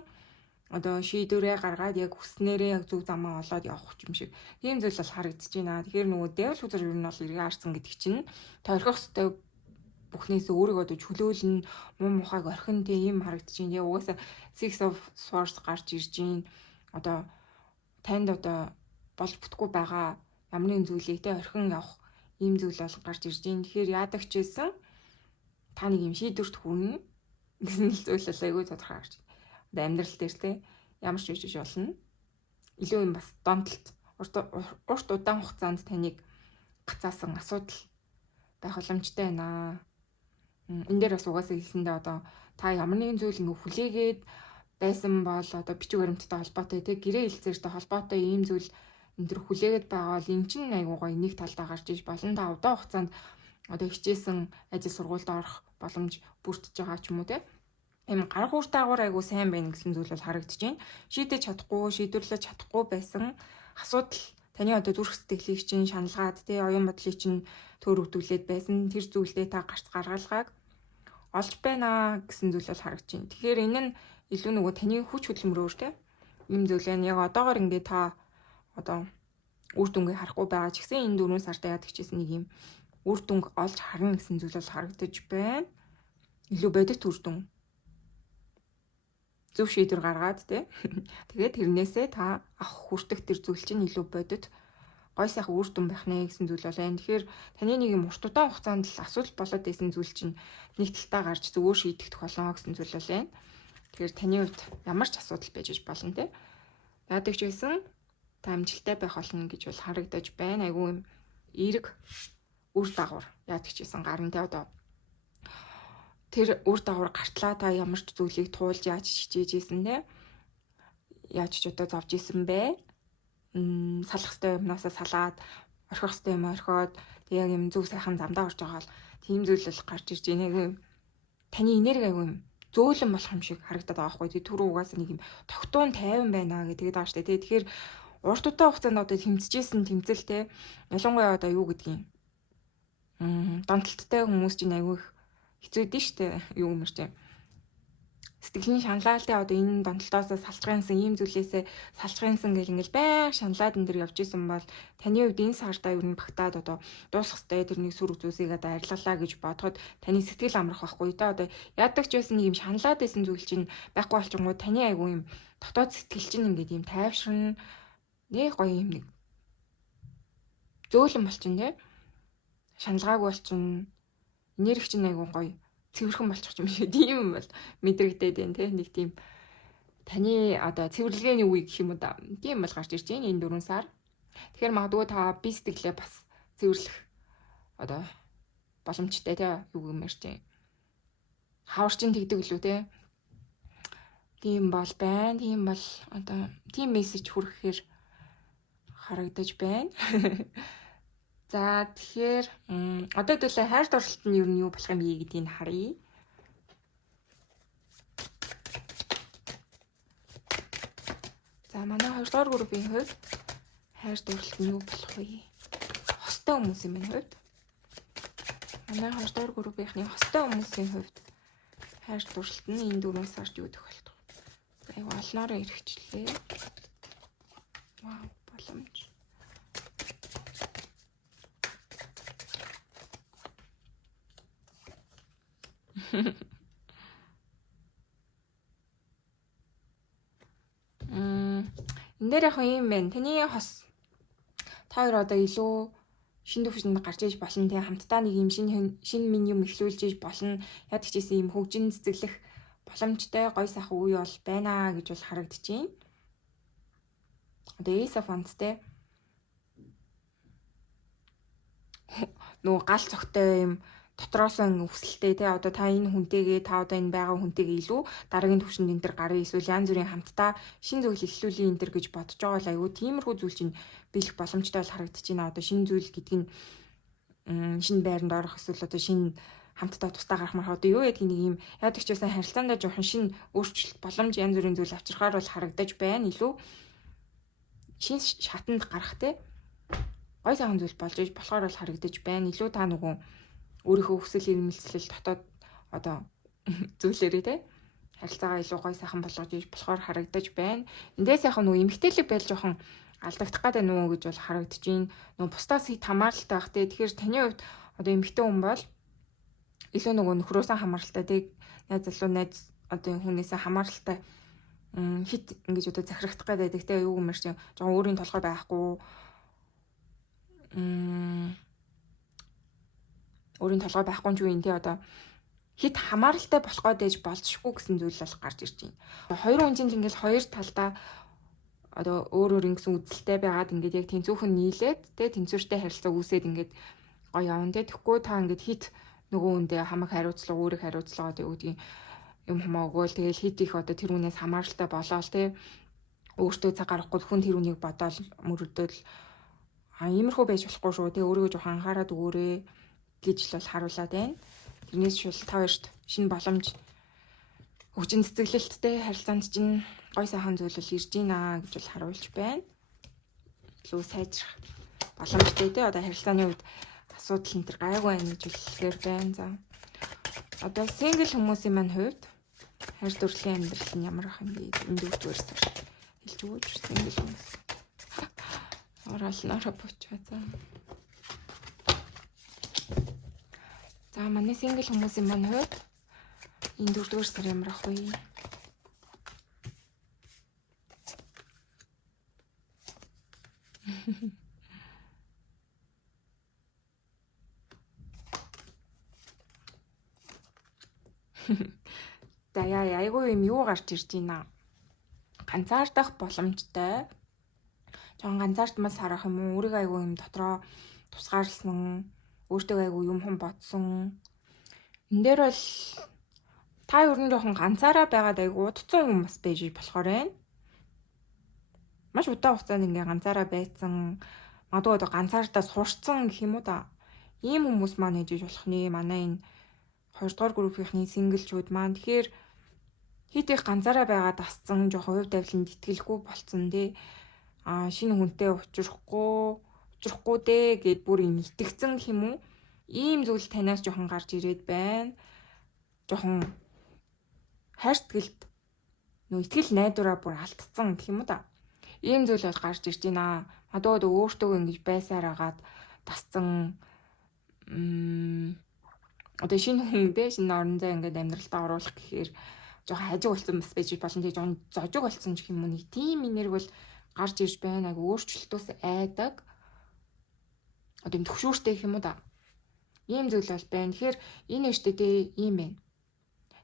одоо шийдвэрээ гаргаад яг хүснээрээ яг зөв замаа олоод явах юм шиг. Тийм зүйл бол харагдаж байна. Тэгэхээр нөгөө devil хүзэр юу нь бол эргээ харсан гэдэг чинь та орхих ёстой бүхнээс өөрийгөө одоо чөлөөлнө, муу мухайг орхин тийм харагдаж байна. Яг угаасаа Six of Swords гарч ирж байна. Одоо танд одоо болж бүтггүй байгаа ямар нэгэн зүйлийг те орхин явах ийм зүйл бол гарч ирж байна. Тэгэхээр яадаг ч байсан та нэг юм шийдвэрт хүрнэ гэсэн л зүйл л айгүй тодорхой гарч. Одоо амьдрал дээр те ямар ч үжиж болно. Илүү юм бас донтолт урт удаан хугацаанд таныг гацаасан асуудал байх боломжтой байна. Энэ дээр бас угаасаа хэлсэндээ одоо та ямар нэгэн зүйл ингээ хүлээгээд байсан бол одоо бичиг баримттай холбоотой те гэрээ хэлцээртэй холбоотой ийм зүйл энэ төр хүлээгээд байгаа бол эн чинь айгуу гоё нэг талдаа гарч иж болон та удаан хугацаанд одоо хичээсэн ажил сургуульд орох боломж бүрдэж байгаа ч юм уу те ийм гарах үр дагавар айгуу сайн байна гэсэн зүйл бол харагдаж байна. Шийдэж чадахгүй, шийдвэрлэж чадахгүй байсан асуудал таны одоо зүрх сэтгэлийг чинь шаналгаад те оюун бодлыг чинь төөрөвдүүлээд байсан тэр зүйлдээ та гарц гаргалгааг олж байна гэсэн зүйл бол харагдаж байна. Тэгэхээр энэ нь илүү нөгөө таны хүч хөдөлмөрөөр те ийм зүйл байна. Яг одоогоор ингээ та одоо үр дүнгээ харахгүй байгаа ч гэсэн энэ 4 сарда яадаг ч гэсэн нэг юм үр дүнг олж харна гэсэн зүйл бол харагдаж байна. Илүү бодит үр дүн. Зөв шийдвэр гаргаад те. Тэгээд тэрнээсээ та авах хүртэх тэр зүйл чинь илүү бодит гой сайхан үр дүн байх нэ гэсэн зүйл бол байна. Тэгэхээр таны нэг юм урт удаан хугацаанд л асуудал болоод байсан зүйл чинь нэг талтаа гарч зөвөр шийдэгдэх болно гэсэн зүйл бол байна. Тэгэхээр таны хувьд ямар ч асуудал байж болно те. Яадаг ч байсан та амжилттай байх болно гэж бол харагдаж байна. Айгүй юм эерэг үр дагавар яадаг ч байсан гарна те одоо тэр үр дагавар гартлаа та ямар ч зүйлийг туулж яаж хичээж ийсэн те. Яаж ч одоо зовж ийсэн бэ? Салах ёстой юмнасаа салаад орхих ёстой юм орхиод тэг яг юм зөв сайхан замдаа орж байгаа бол тийм зүйл л гарч ирж байна. Айгүй таны энерги айгүй юм зөөлөн болох юм шиг харагдаад байгаа байхгүй. Тэг түрүү угаасаа нэг юм тогтуун тайван байна гэдэг байгаа штэ. Тэгэхээр урт удаан хугацаанд одоо тэмцэжсэн тэмцэлтэй ялангуяа одоо юу гэдгийг донтолттой хүмүүс чинь айгүй хэцүү дээ штэ. Юу гэмэр чи сэтгэлийн шаналалтай одоо энэ донтолтоосоо салчгаансан ийм зүйлээсээ салчгаансан гэл ингээл байг шаналаад энэ төр явж исэн бол таны хувьд энэ сартаа юу н багтаад одоо дуусах ёстой тэрний сүрэг зүйлсийг одоо арилгалаа гэж бодоход таны сэтгэл амрах байхгүй да одоо яадаг ч байсан нэг юм шаналаад байсан зүйл чинь байхгүй болчингуу таны айгу юм дотоод сэтгэл чинь ингээд юм тайвширна нэг гоё юм нэг зөөлөн болчин те шаналгаагүй болчин энерги чинь айгу гоё цэвэрхэн болчих юм шиг тийм юм бол мэдрэгдээд байна те нэг тийм таны одоо цэвэрлэгээний үе гэх юм уу да тийм бол гарч ирж байна энэ 4 сар. Тэгэхээр магадгүй та бие сэтгэлээ бас цэвэрлэх одоо боломжтой те юу гэмээр чи хаварчин тэгдэг лүү те тийм бол байна. Тийм бол одоо тийм мессеж хүрэхээр харагдаж байна. За тэгэхээр одоо төлөө хайр дурлалт нь юу нь юу болох юм бэ гэдгийг харъя. За манай 2 дугаар группийн хувьд хайр дурлал нь юу болох вэ? Хостой хүмүүсийн минь хувьд. Манай 2 дугаар группийнхний хостой хүмүүсийн хувьд хайр дурлалт нь энэ 4 сард юу тохиолдох вэ? За олноороо эргчлээ. Вау, боломж. Энэ дээр яг юм байна. Таны хос та хоёр одоо илүү шин төвшөнд гарч иж болно тийм хамтдаа нэг юм шинэ минь юм эхлүүлж иж болно. Яг гэжсэн юм хөгжин цэцэглэх боломжтой гой сайхан үе бол байна гэж бол харагдчихээн. Одоо Ace of Wands те нөгөө гал цогтой юм дотроос нь өсөлттэй те одоо та энэ хүнтэйгээ та одоо энэ байгаа хүнтэйгээ илүү дараагийн төвшөнд энэ төр гарыг эсвэл янз бүрийн хамтдаа шин зүйл эхлүүлээ энэ төр гэж бодож байгаа л айгүй тиймэрхүү зүйл чинь биелэх боломжтой бол харагдаж байна. Одоо шин зүйл гэдэг нь шинэ байранд орох эсвэл одоо шинэ хамтдаа тусдаа гарах мар одоо юу гэдэг нэг юм яадаг ч байсан харилцаандаа жоохон шинэ өөрчлөлт боломж янз бүрийн зүйл авчрахаар бол харагдаж байна. Илүү шинэ шатанд гарах те гой сайхан зүйл болж иж болохоор бол харагдаж байна. Илүү та нөгөө өөрийнхөө хүсэл эрмэлзэл дотоод одоо зүйлээрээ те харилцаагаа илүү гой сайхан болгож иж болохоор харагдаж байна. Эндээс яхан нөгөө эмгтээлэг байл жоохон алдагдах гэдэг нөө гэж бол харагдаж байна. Нөгөө бусдаас хит хамааралтай бах те. Тэгэхээр таны хувьд одоо эмгтэн хүн бол илүү нөгөө нөхрөөсөө хамааралтай те найз залуу найз одоо хүнээсээ хамааралтай хит ингэж одоо захирагдах гэдэг те юу гэмээр чи жоохон өөрийн толгой байхгүй өөрийн толгой байхгүй ч үе те одоо хит хамааралтай болох гээд болцшгүй гэсэн зүйл бол гарч ирж байна. Хоёр хүн чинь ингээл хоёр талдаа одоо өөр өөр ингэсэн үзэлтэй байгаад ингээд яг тэнцүүхэн нийлээд те тэнцвэртэй харилцаа үүсээд ингээд гоё явна те. Тэгэхгүй та ингээд хит нөгөө хүндээ хамаг хариуцлага өөрийг хариуцлага одоо юу гэдгийг юм хамаа өгөөл тэгэл хит их одоо тэр хүнээс хамааралтай болоол те өөртөө цаг гарахгүй хүн тэр хүнийг бодоол мөрөдөл иймэрхүү байж болохгүй шүү те өөрийгөө жоохон анхаарал өгөөрэй гэж л бол харуулад байна. Тэрнээс шул та хоёрт шинэ боломж хөгжин цэцэглэлттэй харилцаанд чинь гой сайхан зүйл бол ирж байна гэж бол харуулж байна. Илүү сайжрах боломжтой те одоо харилцааны үед асуудал энэ төр гайгүй байна гэж хэлэхээр байна. За. Одоо сингл хүмүүсийн маань хувьд хайр дурлалын амьдрал нь ямар ах юм бэ? Энд дүүрээс хэлж өгөөч сингл хүмүүс. Оролнороо бочгаа за. За манай сингл хүмүүсийн маань хувьд энэ 4-р сар ямар ах вэ? За айгүй юм юу гарч ирж байна. Ганцаардах боломжтой. Жон ганцаардмаас харах юм уу? Өөрийгөө айгүй юм дотроо тусгаарлсан, өөртөө айгүй юм хон бодсон. Энд дээр бол та ер нь жоохон ганцаараа байгаад айгүй удцсан хүмүүс байж болохоор байна. Маш удаан хугацаанд ингээ ганцаараа байсан, магадгүй одоо ганцаардаа сурцсан гэх юм уу та. Ийм хүмүүс маань ээж болох нэ. Манай энэ 2 дугаар группийнхний синглчүүд маань тэгэхээр хит их ганцаараа байгаад асцсан, жоохон хувь тавиланд итгэлгүй болцсон тий. Шинэ хүнтэй учрахгүй дээ гэд бүр юм итгэцэн гэх юм уу? Ийм зүйл танаас жоохон гарч ирээд байна. Жоохон хайр сэтгэлд нөө итгэл найдвараа бүр алдсан гэх юм уу та. Ийм зүйл бол гарч ирж байна. Магадгүй өөртөө ингэж байсаар агаад тасцсан одоо шинэ хүндээ шинэ орон зай ингээд амьдралтаа оруулах гэхээр жоохон хажиг болсон бас байж болно. Тэгээ жоохон зожиг болсон ч юм уу нэг тийм энерги бол гарч ирж байна. Айгу өөрчлөлтөөс айдаг. Одоо юм төвшүүртэй гэх юм уу да. Ийм зүйл бол байна. Тэгэхээр энэ өштэдээ ийм байна.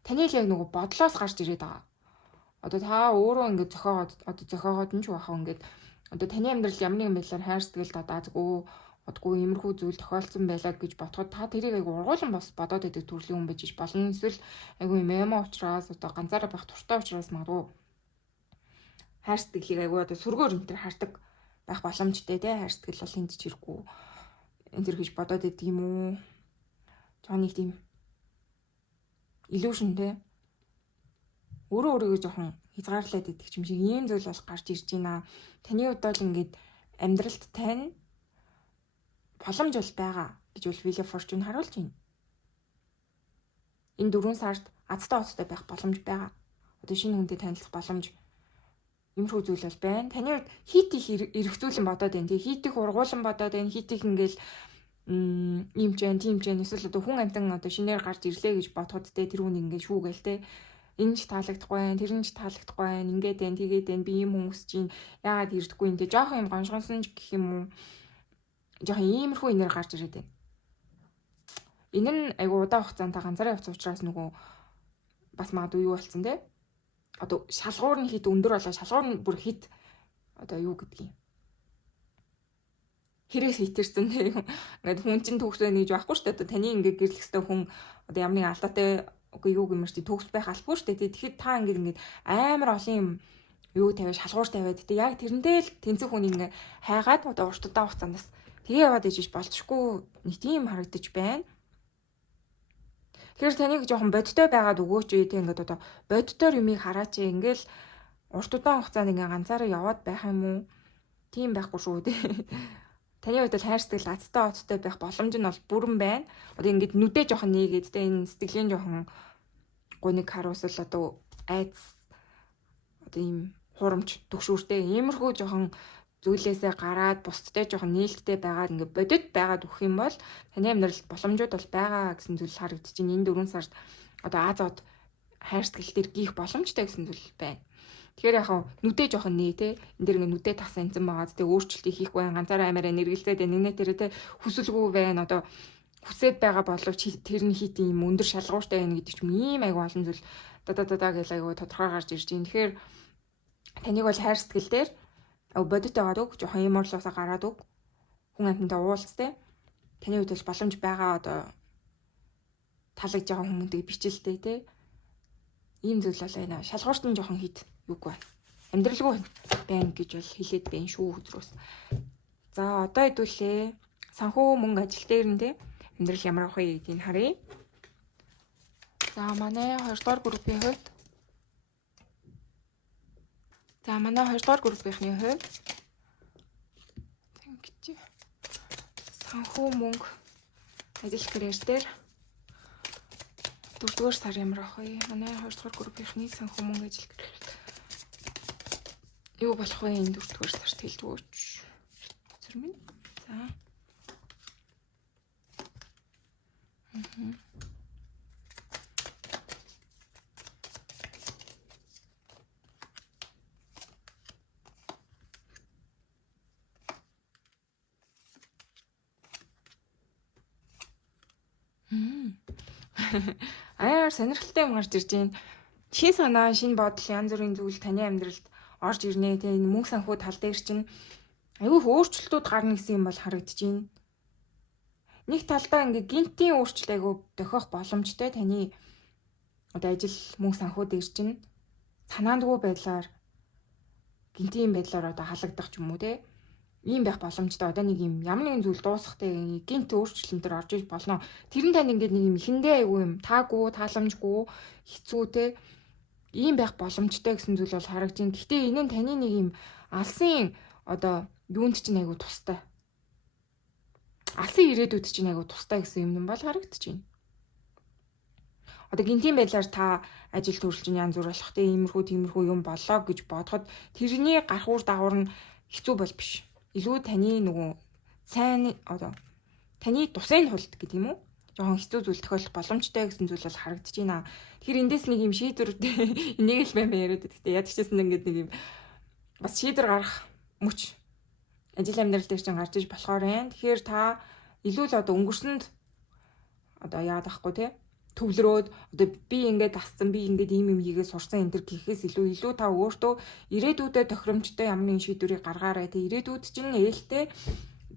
Таны л яг нөгөө бодлоос гарч ирээд байгаа. Одоо та өөрөө ингээд зохиогоод нь ч бахаа ингээд одоо таны амьдрал ямар нэгэн байдлаар хайр сэтгэлд одоо одгүй иймэрхүү зүйл тохиолдсон байлаа гэж бодоход та тэрийг айгу ургуулсан бас бодоод байдаг төрлийн хүн байж болно. Эсвэл айгу мемо учраас одоо ганцаараа байх туртай учраас магадгүй хайр сэтгэлийг айгу одоо сүргээр энэ төр хардаг байх боломжтой тий. Хайр сэтгэл бол энд ч ирэхгүй энэ төр гэж бодоод байдаг юм уу? Жоо нэг тийм illusion тий. Өөрөө өөрийгөө жоохон хязгаарлаад идэх юм шиг ийм зүйл бол гарч ирж байна. Таны хувьд бол ингээд амьдралд тань боломж бол байгаа гэж бол Wheel of Fortune харуулж байна. Энэ 4 сард азтай оцтой байх боломж байгаа. Одоо шинэ хүнтэй танилцах боломж юмрхүү зүйл бол байна. Таны хувьд хит их эргцүүлэн бодоод байна. Тэгээ хит их ургуулan бодоод байна. Хит их ингээл ийм ч байна, тийм ч байна. Эсвэл одоо хүн амтан одоо шинээр гарч ирлээ гэж бодоход те тэр хүн ингээд шүүгээл те. Энэ ч таалагдахгүй байна, тэр нь ч таалагдахгүй байна. Ингээд байна, тэгээд байна. Би ийм хүмүүс чинь яагаад ирдэггүй юм те. Жохон юм гоншгонсон ч гэх юм уу. Жохон иймэрхүү инээр гарч ирээд байна. Энэ нь айгу удаан хугацаанд ганцаараа явц учраас нөгөө бас магадгүй юу болцсон те. Одоо шалгуур нь хит өндөр болоо шалгуур нь бүр хит одоо юу гэдгийг хэрэгс хитэрсэн те. Ингээд хүн чинь төгс байна гэж байхгүй шүү дээ. Одоо таны ингээд гэрлэхстэй хүн одоо ямар нэгэн алдаатай үгүй юу гэмэрч төгс байх албагүй шүү дээ. Тэгэхэд та ингээд амар олон юм юу тавиад шалгуур тавиад те яг тэрэндээ л тэнцэх хүн ингээд хайгаад одоо урт удаан хугацаанд тэгээ яваад ижиж болчихгүй нэг тийм харагдаж байна. Тэгэхээр таныг жоохон бодтой байгаад өгөөч үү те ингээд одоо бодтоор юмыг хараач ингээл урт удаан хугацаанд ингээд ганцаараа яваад байх юм уу? Тийм байхгүй шүү те. Таны хувьд бол хайр сэтгэл азтай оцтой байх боломж нь бол бүрэн байна. Одоо ингээд нүдээ жоохон нээгээд те энэ сэтгэлийн жоохон гуниг харуусал одоо айц одоо ийм хурамч төгшүүртэй иймэрхүү жоохон зүйлээсээ гараад бусдтай жоохон нээлттэй байгаад ингээд бодит байгаад өгөх юм бол таны амьдралд боломжууд бол байгаа гэсэн зүйл харагдаж байна. Энэ 4 сард одоо Азад хайр сэтгэл дээр гих боломжтой гэсэн зүйл байна. Тэгэхээр яг нүдээ жоохон нээ те энэ дэр ингээд нүдээ тас анцсан байгаа. Тэгээ өөрчлөлтийг хийх байна. Ганцаараа амаараа нэргэлзээд нэгнээ тэрэ те хүсэлгүй байна. Одоо хүсээд байгаа боловч тэр нь хит юм өндөр шалгууртай байна гэдэг ч юм ийм айгу олон зүйл дадададаа гэл айгу тодорхой гарч ирж байна. Тэгэхээр таныг бол хайр сэтгэл дээр бодит байгаад үг жоохон юм орлоосоо гараад үг хүн амьтантай уулз те таны хувьд бол боломж байгаа одоо таалагдж байгаа хүмүүстээ бичлэлтэй те ийм зүйл бол байна. Шалгуурт нь жоохон хит юуг байна. Амьдралгүй байна гэж бол хэлээд байна шүү хүзрөөс. За одоо хэдүүлээ санхүү мөнгө ажил дээр нь те амьдрал ямар авах вэ гэдгийг харъя. За манай 2 дугаар группийн хувьд манай 2 дугаар группийнхний хувьд ингэж санхүү мөнгө ажил карьер дээр 4 дугаар сар ямар авах вэ? Манай 2 дугаар группийнхний санхүү мөнгө ажил карьер юу болох вэ? Энэ 4 дугаар сарт хэлдэгөөч. Зөв минь. За. Аяар сонирхолтой юм гарч ирж байна. Шин санаа, шин бодол, янз бүрийн зүйл таны амьдралд орж ирнэ. Тэгээ энэ мөнгө санхүү тал дээр чинь аюу өөрчлөлтүүд гарна гэсэн юм бол харагдаж байна. Нэг талдаа ингээ гинтийн өөрчлөлт аягүй дохиох боломжтой таны одоо ажил мөнгө санхүү дээр чинь санаандгүй байдлаар гинтийн байдлаар одоо халагдах ч юм уу те ийм байх боломжтой. Одоо нэг юм ямар нэгэн зүйл дуусахтай гинт өөрчлөлтөнд төр орж иж болно. Тэр нь тань ингээд нэг юм ихэндээ аягүй юм таагүй, тааламжгүй, хэцүү те ийм байх боломжтой гэсэн зүйл бол харагдаж байна. Гэхдээ энэ нь таны нэг юм алсын одоо юунд чинь аягүй тустай. Алсын ирээдүйд чинь аягүй тустай гэсэн юм бол харагдаж байна. Одоо гинтийн байдлаар та ажил төрөл чинь янз бүр болох те иймэрхүү юм болоо гэж бодоход тэрний гарахуур дагавар нь хэцүү бол биш. Илүү таны нөгөө сайн одоо таны тусын тулд гэдэг юм уу? Жохон хэцүү зүйл тохиолдох боломжтой гэсэн зүйл бол харагдаж байна. Тэгэхээр эндээс нэг юм шийдвэр энийг л баймаа яриад гэхдээ яд чижсэн ингээд нэг юм бас шийдвэр гарах мөч ажил амьдрал дээр чинь гарч иж болохоор байна. Тэгэхээр та илүү л одоо өнгөрсөнд одоо яагаад ахгүй те төвлөрөөд одоо би ингээд тасцсан би ингээд ийм юм хийгээд сурсан энэ төр гэхээс илүү та өөртөө ирээдүйдээ тохиромжтой ямар нэгэн шийдвэрийг гаргаарай те ирээдүйд чинь ээлтэй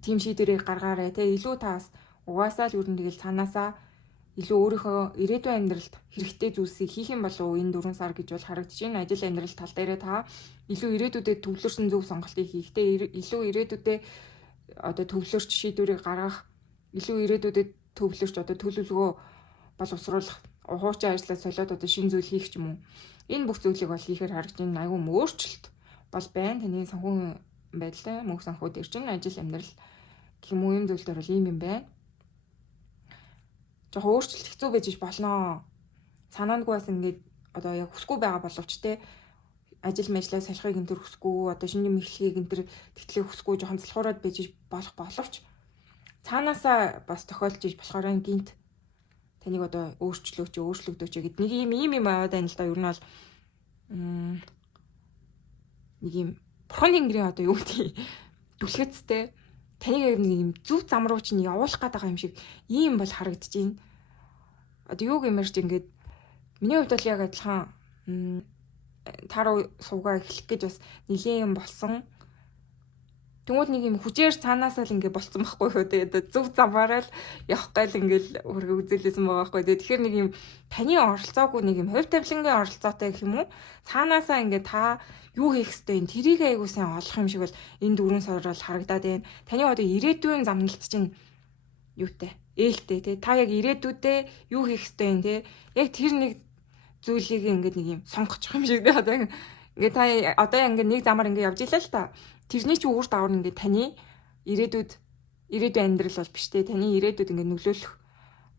тийм шийдвэрийг гаргаарай те илүү таас угаасаа л юу нэгэл цаанаасаа илүү өөрийнхөө ирээдүйн амьдралд хэрэгтэй зүйлсийг хийх юм болов уу энэ 4 сар гэж бол харагдаж байна. Ажил амьдрал тал дээрээ та илүү ирээдүйдээ төвлөрсөн зөв сонголтыг хийхдээ илүү ирээдүйдээ одоо төвлөрч шийдвэрийг гаргах илүү ирээдүйдээ төвлөрч одоо төлөвлөгөө боловсруулах хуучин ажлаа солиод одоо шинэ зүйл хийх ч юм уу. Энэ бүх зүйлийг бол хийхээр харагдаж байна. Айгүй өөрчлөлт бол байна. Таны санхүү байдал, мөнх санхүүд ирчин ажил амьдрал гэх юм уу юм зүйлдер бол ийм юм байна. Жохо өөрчлөлт хэцүү байж болно. Санаандгүй бас ингээд одоо яг хүсгүй байгаа боловч те ажил мэжлээ салхийг энэ төр хүсгүй одоо шинэ юм эхлэхийг энэ төр тэгтлээ хүсгүй жоохон залхуураад байж болох боловч цаанаасаа бас тохиолж иж болохоор гинт таныг одоо өөрчлөгдөөч гэд нэг ийм аваад байна л да. Ер нь бол нэг юм бурхан тэнгэрийн одоо юу гэдэг дүлхэцтэй таныг нэг юм зүв зам руу чинь явуулах гэдэг юм шиг ийм бол харагдаж байна. Одоо юу гэмэрч ингээд миний хувьд бол яг адилхан тааруу суугаа эхлэх гэж бас нэлийн юм болсон. Тэнгүүд нэг юм хүчээр цаанаасаа л ингэ болцсон байхгүй юу. Тэгээд зөв замаараа л явах гал ингээл хөргө үзэлсэн байгаа байхгүй. Тэгэхээр нэг юм таны оролцоогүй нэг юм хувь тавилангийн оролцоотой гэх юм уу. Цаанаасаа ингэ та юу хийх ёстой юм тэрийг айгуу сайн олох юм шиг бол энэ 4 сар бол харагдаад байна. Таны одоо ирээдүйн замналт чинь юутай? Ээлтэй тий. Та яг ирээдүйдээ юу хийх ёстой юм те. Яг тэр нэг зүйлийг ингээд нэг юм сонгочих юм шиг дээ. Одоо ингээд та одоо ингээд нэг замаар ингээд явж илаа л та. Тэрний чи үүр даавар ингээд таны ирээдүйн амьдрал бол биш те. Таны ирээдүйд ингээд нөлөөлөх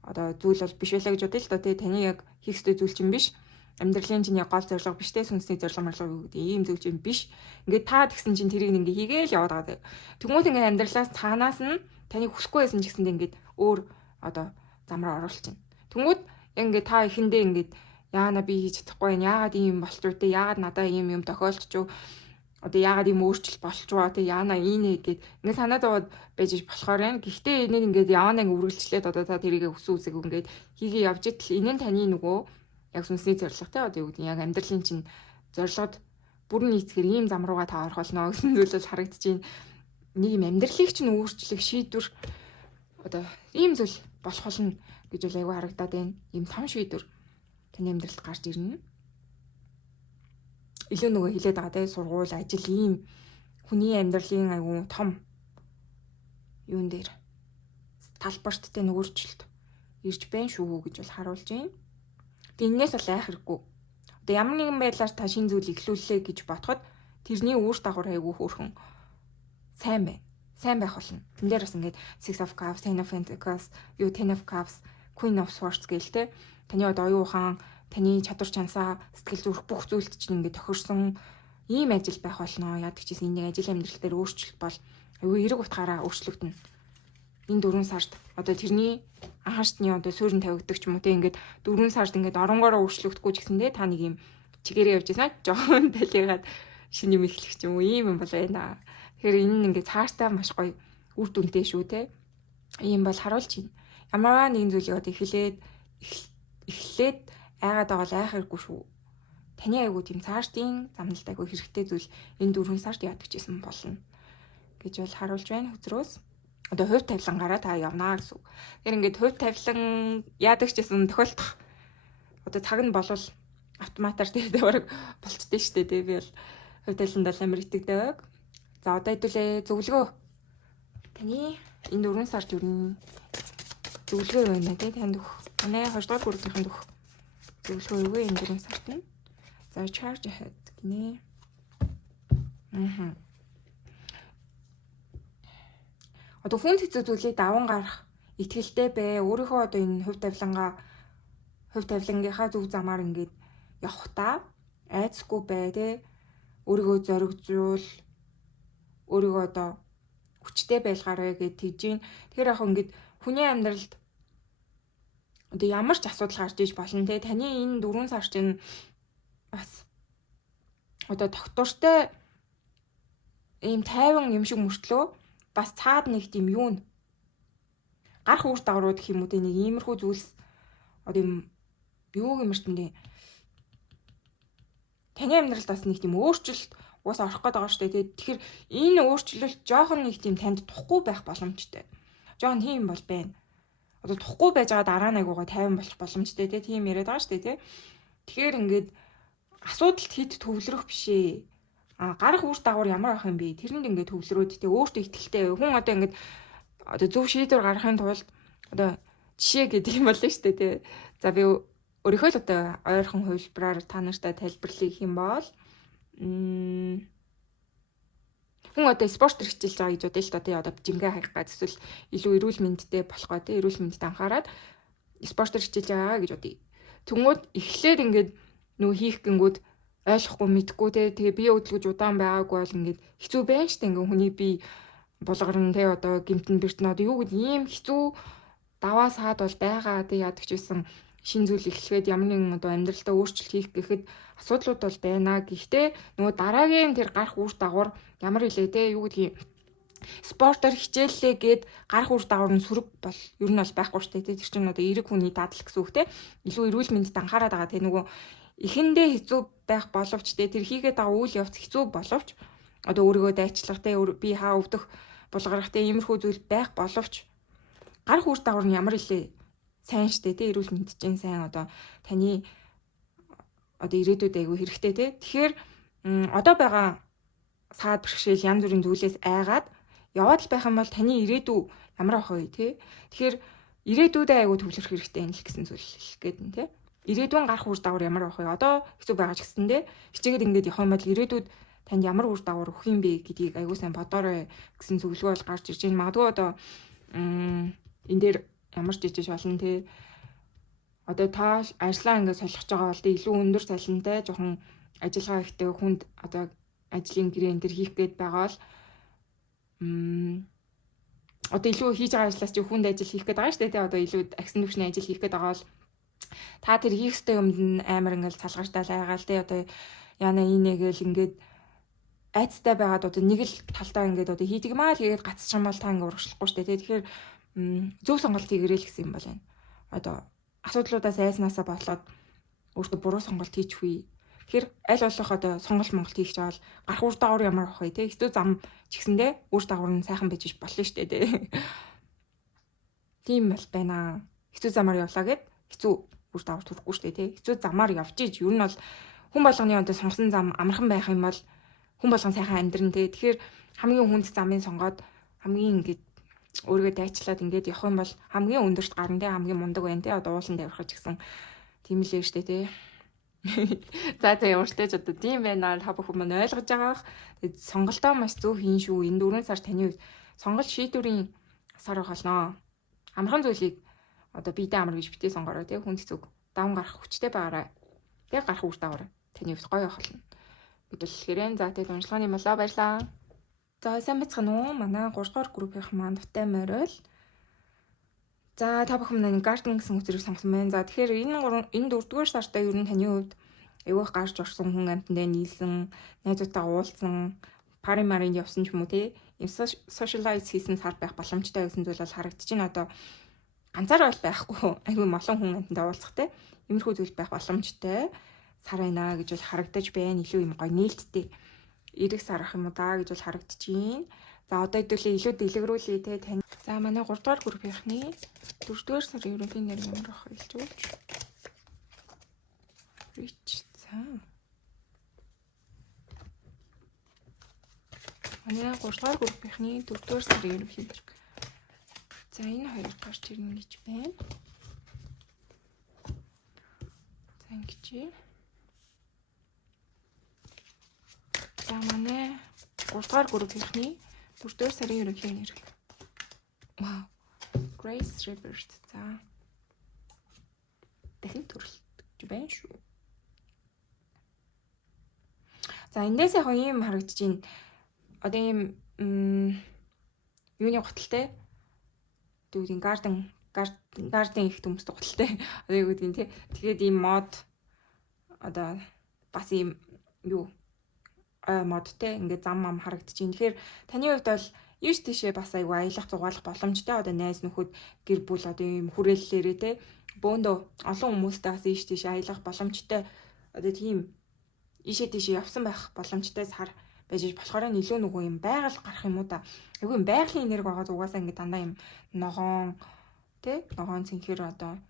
одоо зүйл бол биш байлаа гэж бодъё л да те. Таны яг хийх ёстой зүйл чинь биш. Амьдралын чинь яг гол зорилго биш те. Сүнсний зорилго марлага гэдэг ийм зүйл чинь биш. Ингээд та тэгсэн чинь тэрийг ингээд хийгээл яваад байгаа. Тэнгүүт ингээд амьдралаас цаанаас нь таныг хүсэхгүй байсан ч гэсэндээ ингээд өөр одоо зам руу оруулчихна. Тэнгүүт ингээд та ихэндээ ингээд яана би хийж чадахгүй байна. Яагаад ийм болчих вэ? Яагаад надаа ийм юм тохиолдчих вэ? Одоо яагаад ийм өөрчлөлт болчихвоо те яана ийнэ гэд ингээд санаад аваад байж болохоор байна. Гэхдээ энийг ингээд яана ингээд үргэлжлээд одоо та тэрийг өсөө үсэг ингээд хийгээ явж итэл энэ нь таны нөгөө яг сүнсний зорилго те одоо юу гэдэг яг амьдралын чинь зорилгод бүр нийцгээр ийм зам руугаа та орох болно гэсэн зүйл бол харагдаж байна. Нэг юм амьдралыг чинь өөрчлөх шийдвэр одоо ийм зүйл болох болно гэж бол айгүй харагдаад байна. Ийм том шийдвэр таны амьдралд гарч ирнэ. Илүү нөгөө хилээд байгаа те сургууль, ажил ийм хүний амьдралын айгүй том юун дээр талбарт те нөгөөчлөлт ирж байна шүү гэж бол харуулж байна. Тэгээ энэс бол айхрахгүй. Одоо ямар нэгэн байдлаар та шинэ зүйл эхлүүллээ гэж бодоход тэрний үүр дагавар айгүй хөөрхөн сайн байна. Сайн байх болно. Тэн дээр бас ингээд Six of Cups, Ten of Pentacles, Ten of Cups, Queen of Swords гээл те. Таны одоо оюун ухаан, таны чадвар чансаа, сэтгэл зүрх бүх зүйлд чинь ингээд тохирсон ийм ажил байх болно. Яадаг чийсэн энэ ажил амьдрал дээр өөрчлөлт бол аюу эрэг утгаараа өөрчлөгдөнө. Энэ 4 сард одоо тэрний анхаарчны одоо суурин тавигддаг ч юм уу те ингээд 4 сард ингээд оронгороо өөрчлөгдөхгүй ч гэсэндээ та нэг юм чигээрээ явж байсан. Жохон талигаад шинэ юм эхлэх ч юм уу ийм юм бол байна. Тэгэхээр энэ ингээд цаашдаа маш гоё үр дүнтэй шүү те. Ийм бол харуулж байна. Ямар нэгэн зүйлийг одоо эхлээд айгаад байгаа л айх хэрэггүй шүү. Таны айгуу тийм цаашдын замналт айгуу хэрэгтэй зүйл энэ 4 сард яадаг ч юм болно гэж бол харуулж байна хөзрөөс. Одоо хувь тавилангаараа та явнаа гэсэн. Тэгэхээр ингээд хувь тавилан яадаг ч юм тохиолдох одоо цаг нь болвол автоматар тэгээд бараг болчтой шүү дээ. Би бол хувь тавиланд бол амар итгэдэг байг. За одоо хэдүүлээ зөвлөгөө. Таны энэ 4 сард юу н зөвлөгөө байна те танд өгөх. Манай 2 дугаар бүрийнханд өгөх зөвлөгөө юу вэ энэ 4 сард нь? За charge ahead гинэ. Одоо хүн хэцүү зүйлийг даван гарах итгэлтэй бай. Өөрийнхөө одоо энэ хувь тавилангийнхаа зөв замаар ингээд явахдаа айцгүй бай те. Өөрийгөө зоригжуул. Өөрийгөө одоо хүчтэй байлгаарай гэж тийж. Тэгэхээр яг ингээд хүний амьдралд одоо ямар ч асуудал гарч иж болно те. Таны энэ 4 сар чинь бас одоо доктортой ийм тайван юм шиг мөртлөө бас цаад нэг тийм юу н гарах үр дагаврууд гэх юм уу те нэг иймэрхүү зүйлс одоо юм юу гэмэртэндээ таны амьдралд бас нэг тийм өөрчлөлт уус орох гээд байгаа шүү дээ. Тэгэхээр энэ өөрчлөлт жоохон нэг тийм танд тухгүй байх боломжтой. Жоохон тийм бол байна. Одоо тухгүй байж байгаа дараа нь айгуугаа тайван болчих боломжтой те. Тийм яриад байгаа шүү дээ те. Тэгэхээр ингээд асуудалд хэд төвлөрөх бишээ. Гарах үр дагавар ямар байх юм бэ? Тэрэнд ингээд төвлөрөөд те өөртөө ихтэлтэй. Хүн одоо ингээд одоо зөв шийдвэр гаргахын тулд одоо жишээ гэдэг юм болно шүү дээ те. За би өөрийнхөө л одоо ойрхон хувилбараар та нартай тайлбарлах юм бол хүн одоо спортер хичээлж байгаа гэж бодъё л доо тий одоо жингээ хайх гад эсвэл илүү эрүүл мэндтэй болох гоо тий эрүүл мэндэд анхаарад спортер хичээлж байгаа гэж бодъё. Тэнгүүд эхлээд ингээд нөгөө хийх гингүүд ойлгохгүй мэдхгүй тий тэгээ бие хөдөлгөж удаан байгаагүй бол ингээд хэцүү байна штэ ингээд хүний бие булгарна тий одоо гимтэн бэртэн одоо юу гэдэг ийм хэцүү даваа саад бол байгаа тий яадаг ч байсан шин зүйл эхлэхэд ямар нэгэн одоо амьдралтаа өөрчлөлт хийх гэхэд асуудлууд бол байна. Гэхдээ нөгөө дараагийн тэр гарах үр дагавар ямар илээ те юу гэдгийг спортоор хичээллээ гэд гарах үр дагавар нь сөрөг бол ер нь бол байхгүй шүү дээ. Тэр чинь одоо эрэг хүний дадал гэсэн үг те. Илүү эрүүл мэндэд анхаарат байгаа те нөгөө эхэндээ хэцүү байх боловч те тэр хийгээд байгаа үйл явц хэцүү боловч одоо өөрийгөө дайчлах те би хаа өвдөх булгарах те иймэрхүү зүйл байх боловч гарах үр дагавар нь ямар илээ сайн штэ тий эрүүл мэнд чинь сайн одоо таны одоо ирээдүйд айгүй хэрэгтэй тий. Тэгэхээр одоо байгаа саад бэрхшээл янз бүрийн зүйлээс айгаад яваад л байх юм бол таны ирээдүй ямар ах вэ тий. Тэгэхээр ирээдүйдээ айгүй төвлөрөх хэрэгтэй юм л гэсэн зүйл хэлэх гээд нь тий. Ирээдүйн гарах үр дагавар ямар ах вэ? Одоо хэцүү байгаа ч гэсэндээ хичээгээд ингэж явах юм бол ирээдүйд танд ямар үр дагавар өгөх юм бэ гэдгийг айгүй сайн бодоорой гэсэн зөвлөгөө бол гарч ирж байна. Магадгүй одоо энэ дээр ямар ч жижиг болно те. Одоо та ажлаа ингээд солих байгаа бол илүү өндөр цалинтай жоохон ажиллагаа ихтэй хүнд одоо ажлын гэрээ энэ төр хийх гээд байгаа бол одоо илүү хийж байгаа ажлаас чи хүнд ажил хийх гээд байгаа шүү дээ те. Одоо илүү агсан түвшний ажил хийх гээд байгаа бол та тэр хийх ёстой юмд нь амар ингээд салгартаал айгаал те. Одоо яна инегээл ингээд айцтай байгаад одоо нэг л талтаа ингээд одоо хийдэг маа л тэгээд гацчмал та ингээд урагшлахгүй шүү дээ те. Тэгэхээр зөв сонголт хийгэрэй л гэсэн юм бол байна. Одоо асуудлуудаас айснаасаа болоод өөртөө буруу сонголт хийчихвээ. Тэгэхээр аль болох одоо сонголт монголт хийх чаавал гарах үр дагавар ямар авах вэ те. Хэцүү зам ч гэсэндээ үр дагавар нь сайхан байж болно шүү дээ те. Тийм бол байна. Хэцүү замаар явлаа гэд хэцүү үр дагавар төрөхгүй шүү дээ те. Хэцүү замаар явж иж ер нь бол хүн болгоны одоо сонгосон зам амархан байх юм бол хүн болгон сайхан амьдрын те. Тэгэхээр хамгийн хүнд замыг сонгоод хамгийн ингэж өөрийгөө дайчлаад ингээд явах юм бол хамгийн өндөрт гарна те хамгийн мундаг байна те одоо уулан даврахаж гэсэн тийм л ээ штэ те. За ямарчтай ч одоо тийм байна та бүхэн мань ойлгож байгаах. Тэгээд сонголтоо маш зөв хийн шүү. Энэ 4 сар таны үед сонголт шийдвэрийн сар болно. Амархан зүйлийг одоо биедээ амар гэж битээ сонгороо те хүнд зүг даван гарах хүчтэй байгаарай. Тэгээд гарах үр дагавар таны үед гоё болно. Бидлэхэрэн за тэгээд уншлагын малаа баярлаа. За сайн байцгаана уу? Манай 3 дугаар группийн маань Дуттай морил. За та бүхэн манай гарден гэсэн үгсийг сонгосон байна. За тэгэхээр энэ 4 дугаар сартаа ер нь таны хувьд эвгүйх гарч орсон хүн амтндаа нийлсэн, найзуудтайгаа уулзсан, пари маринд явсан ч юм уу те. Ийм socialize хийсэн сар байх боломжтой гэсэн зүйл бол харагдаж байна. Одоо ганцаар бол байхгүй. Айгүй олон хүн амтндаа уулзах те. Иймэрхүү зүйл байх боломжтой сар байна гэж бол харагдаж байна. Илүү юм гоё нээлттэй эрэг сарах юм уу даа гэж бол харагдаж байна. За одоо хэдүүлээ илүү дэлгэрүүлээ те тань. За манай 3 дугаар группийнхны 4 дугаар сарын ерөнхий нэр ямар ах хэлж өгч. Rich за. Манай 3 дугаар группийнхны 4 дугаар сарын ерөнхий нэр. За энэ хоёр гарч ирнэ гэж байна. За ингэж. За манай 3 дугаар группийнхны 4 дугаар сарын ерөнхий нэр. Wow. Grace Rivers. За. Дахин төрөлтөж байна шүү. За эндээс яг ийм харагдаж байна. Одоо ийм юуны готалтай. Дүүгийн гарден их төмсдөг готалтай. Одоо юу гэдгийг те. Тэгээд ийм мод одоо бас ийм юу модтэй ингээд зам ам харагдаж байна. Тэгэхээр таны хувьд бол ийш тийшээ бас айгүй аялах зугаалах боломжтой. Одоо найз нөхөд гэр бүл одоо ийм хүрээллээрээ те бөөндөө олон хүмүүстэй бас ийш тийшээ аялах боломжтой. Одоо тийм ийшээ тийшээ явсан байх боломжтой сар байж болохоор илүү нөгөө юм байгаль гарах юм уу да. Айгүй юм байгалийн энерги байгаа зугаасаа ингээд дандаа юм ногоон те ногоон цэнхэр одоо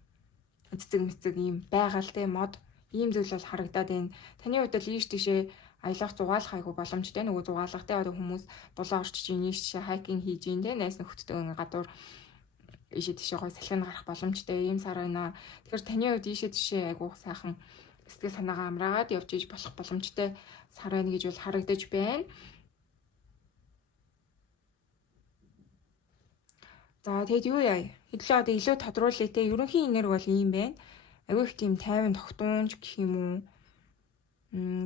цэцэг мэцэг ийм байгаль те мод ийм зүйл бол харагдаад байна. Таны хувьд бол ийш тийшээ аялах зугаалах айгүй боломжтой. Нөгөө зугаалах те одоо хүмүүс дулаан орчиж ийш тийшээ хайкинг хийж ийн те найз нөхдөдөө ингээд гадуур ийшээ тийшээ гой салхинд гарах боломжтой ийм сар байна. Тэгэхээр таны хувьд ийшээ тийшээ айгуу сайхан сэтгэл санаагаа амраагаад явж иж болох боломжтой сар байна гэж бол харагдаж байна. За тэгэд юу яа? Хэдлээ одоо илүү тодруулъя те. Ерөнхийн энерги бол ийм байна. Айгүй их тийм тайван тогтуунч гэх юм уу.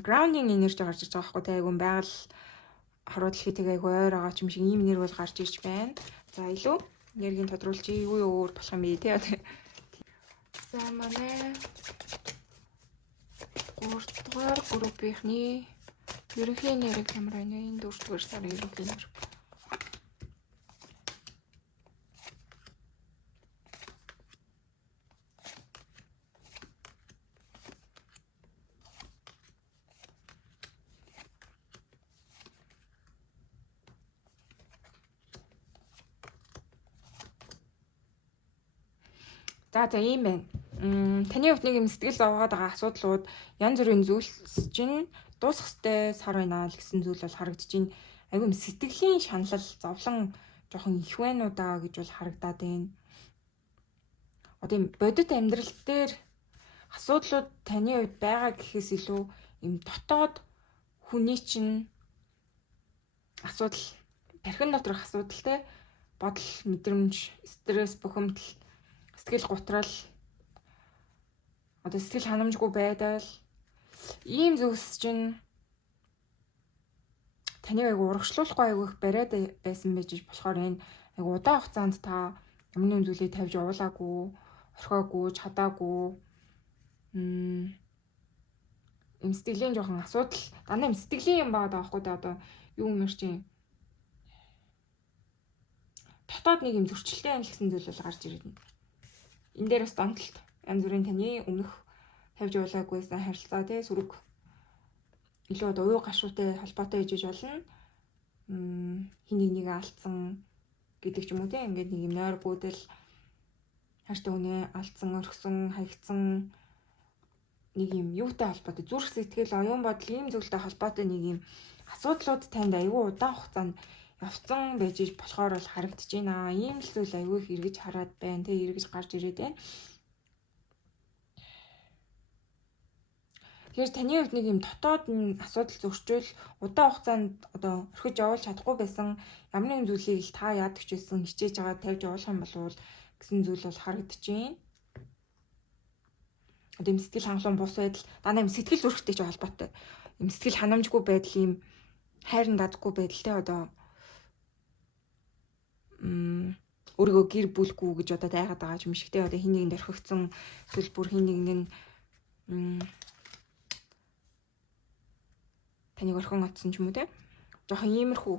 Grounding энерги гарч ирж байгаа байхгүй те. Айгүй байгаль хорвоо дэлхийтэйг айгүй ойр байгаа ч юм шиг ийм энерги бол гарч ирж байна. За илүү энергийн тодруулчих юу өөр болох юм бэ те. За манай 3 дугаар группийнхний ерөнхий энерги ямар байна? Энэ 4 дугаар сарын ерөнхий энерги. За ийм байна. Таны хувьд нэг юм сэтгэл зовоод байгаа асуудлууд янз бүрийн зүйлс чинь дуусах ёстой сар байна л гэсэн зүйл бол харагдаж байна. Айгүй юм сэтгэлийн шаналл зовлон жоохон их байна уу даа гэж бол харагдаад байна. Одоо юм бодит амьдрал дээр асуудлууд таны хувьд байгаа гэхээс илүү юм дотоод хүний чинь асуудал, тархин доторх асуудалтай бодол, мэдрэмж, стресс, бухимдал, сэтгэл гутрал, одоо сэтгэл ханамжгүй байдал ийм зүйлс чинь таныг айгу урагшлуулахгүй айгу их бариад байсан байж болохоор энэ айгу удаан хугацаанд та ямар нэгэн зүйлийг тавьж уулаагүй, орхиогүй, чадаагүй юм сэтгэлийн жоохон асуудал дандаа юм сэтгэлийн юм байгаа даахгүй да одоо юу юмэр чинь дотоод нэг юм зөрчилтэй юм гэсэн зүйл бол гарч ирээд байна. Энэ дээр бас донтолт янз бүрийн таны өмнөх тавьж уулаагүйсэн харилцаа тий сүрэг илүү одоо уу гашуутай холбоотой хийж болно. Хин нэг алдсан гэдэг ч юм уу тий ингээд нэг юм нойр бүүдэл хайртай хүнээ алдсан, орхисон, хаягдсан нэг юм юутай холбоотой зүрх сэтгэл, оюун бодол ийм зүйлтэй холбоотой нэг юм асуудлууд танд аюу удаан хугацаанд явцсан байж болохоор бол харагдаж байна. Ийм л зүйл аюу их эргэж хараад байна. Тэ эргэж гарч ирээд байна. Тэгэхээр таны хувьд нэг юм дотоод асуудал зөрчил удаан хугацаанд одоо орхиж явуулж чадахгүй байсан ямар нэгэн зүйлийг л та яадаг ч байсан хичээж байгаа тавьж явуулах юм болвол гэсэн зүйл бол харагдаж байна. Одоо юм сэтгэл хангалуун бус байдал дандаа юм сэтгэл зүрхтэй ч холбоотой. Юм сэтгэл ханамжгүй байдал юм хайрын дадаггүй байдалтай одоо өөрийгөө гэр бүлгүй гэж одоо дайгаад байгаа юм шигтэй одоо хин нэгэнд орхигдсон эсвэл бүр хин нэг нь таныг орхон атсан ч юм уу те жоохон иймэрхүү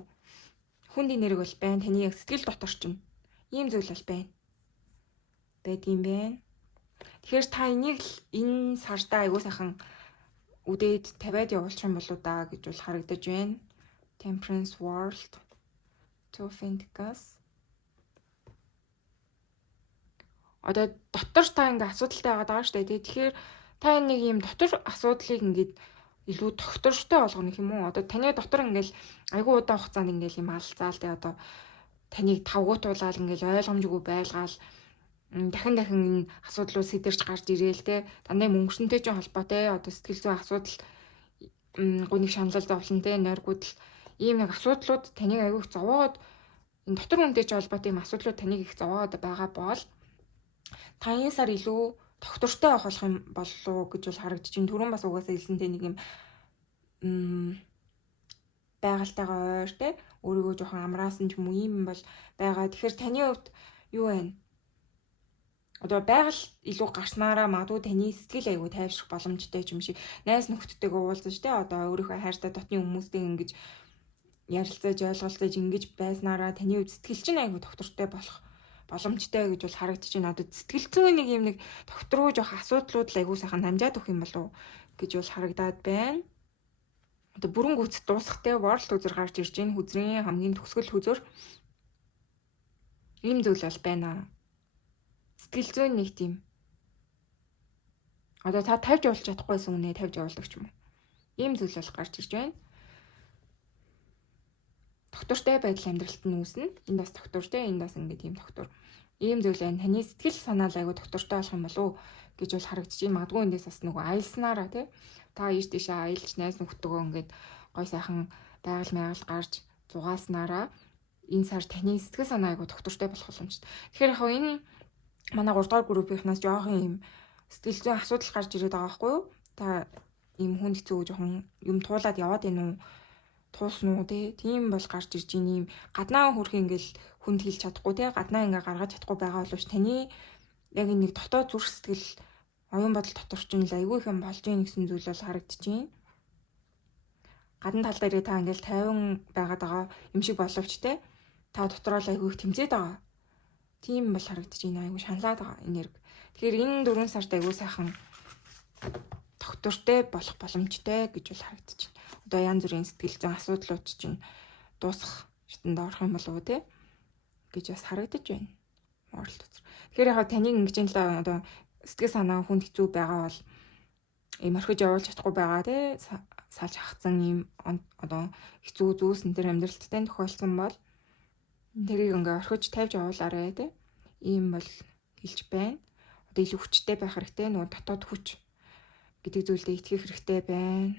хүнд нэрэг бол байна таны яг сэтгэл дотор ч юм ийм зүйл бол байна байдгийм байна. Тэгэхээр та энийг л энэ сартаа аягүй сайхан үдээд тавиад явуулчих юм болоо да гэж бол харагдаж байна. Temperance World Tophenticus одоо дотор та ингээ асуудалтай байгаа шүү дээ. Тэгэхээр та нэг юм дотор асуудлыг ингээд илүү тогтвортой болгоно юм уу? Одоо таны дотор ингээл айгүй удаан хугацаанд ингээл юм алцаал тэ одоо таныг тавгуутуулаад ингээл ойлгомжгүй байлгаал дахин энэ асуудлууд сэтэрч гарч ирээл те дандаа мөнгөсөнтэй ч холбоотой одоо сэтгэл зүйн асуудал гүнийг шаналл зовлон те нойргуудл ийм нэг асуудлууд таныг айгүй их зовоод энэ дотор үнэтэй ч холбоотой юм асуудлууд таныг их зовоод байгаа бол та энэ сар илүү тогтвортой авах болох юм болов гэж бол харагдаж байна. Түрүүн бас угаасаа хэлсэнтэй нэг юм байгальтайгаа ойр те өөрийгөө жоохон амраасан ч юм уу ийм бол байгаа. Тэгэхээр таны хувьд юу вэ? Одоо байгаль илүү гарснараа магадгүй таны сэтгэл аягүй тайвшрах боломжтой юм шиг найз нөхдөдтэйгээ уулзаж те одоо өөрийнхөө хайртай дотны хүмүүстэй ингэж ярилцаж ойлголцож ингэж байснараа таны хувьд сэтгэл чинь аягүй тогтвортой болох боломжтой гэж бол харагдаж байна. Одоо сэтгэл зүйн нэг юм нэг докторгүй жоох асуудлууд л айгуу сайхан хамжаад өгөх юм болов гэж бол харагдаад байна. Одоо бүрэн гүйцэд дуусахтай World үзэр гарч ирж байна. Хүзрийн хамгийн төгсгөл хүзөр. Ийм зүйл бол байна. Сэтгэл зүйн нэг тийм. Одоо та тавьж явуулж чадахгүйсэн үнэ тавьж явуулдаг ч юм уу. Ийм зүйл бол гарч ирж байна. доктортой байдал амьдралд нь үүснэ. Энд бас доктор те, энд бас ингээд ийм доктор. Ийм зүйл байна. Таны сэтгэл санаал айгу доктортой болох юм болов уу гэж бол харагдчих юм. Магадгүй эндээс бас нөгөө аялснараа те. Та ийш тийшээ аялж найз нөхдөдгөө ингээд гой сайхан байгаль маяг гарч зугааснараа энэ сар таны сэтгэл санаа айгу доктортой болох боломжтой. Тэгэхээр яг энэ манай 3 дугаар группийнхнаас жоохон юм сэтгэл зүйн асуудал гарч ирээд байгаа байхгүй юу? Та ийм хүнд хэцүү жоохон юм туулаад яваад байна уу? Туусна уу те? Тийм бол гарч ирж ийн юм гаднаа хөрх ингээл хүнд хэлж чадахгүй те? Гаднаа ингээ гаргаж чадахгүй байгаа боловч таны яг нэг дотоод зүрх сэтгэл оюун бодол дотор ч нь айгүй их юм болж ийн гэсэн зүйл бол харагдаж байна. Гадна тал дээрээ та ингээл 50 байгаад байгаа юм шиг боловч те? Та дотроо л айгүй их тэмцээд байгаа. Тийм бол харагдаж байна. Айгүй шаналаад байгаа энерги. Тэгэхээр энэ 4 сард айгүй сайхан доктортой болох боломжтой гэж бол харагдаж байна. Одоо янз бүрийн сэтгэл зүйн асуудлууд чинь дуусах шатанд орох юм болов уу те гэж бас харагдаж байна. Морал төсөр. Тэгэхээр яг таныг ингэж юм л одоо сэтгэл санаа хүнд хэцүү байгаа бол ийм орхиж явуулж чадахгүй байгаа те салж хагцсан ийм одоо хэцүү зүйлс энэ төр амьдралттай тохиолдсон бол тэрийг ингээ орхиж тавьж явуулаарэ те ийм бол хэлж байна. Одоо илүү хүчтэй байх хэрэгтэй нөгөө дотоод хүч гэдэг зүйлдээ итгэх хэрэгтэй байна.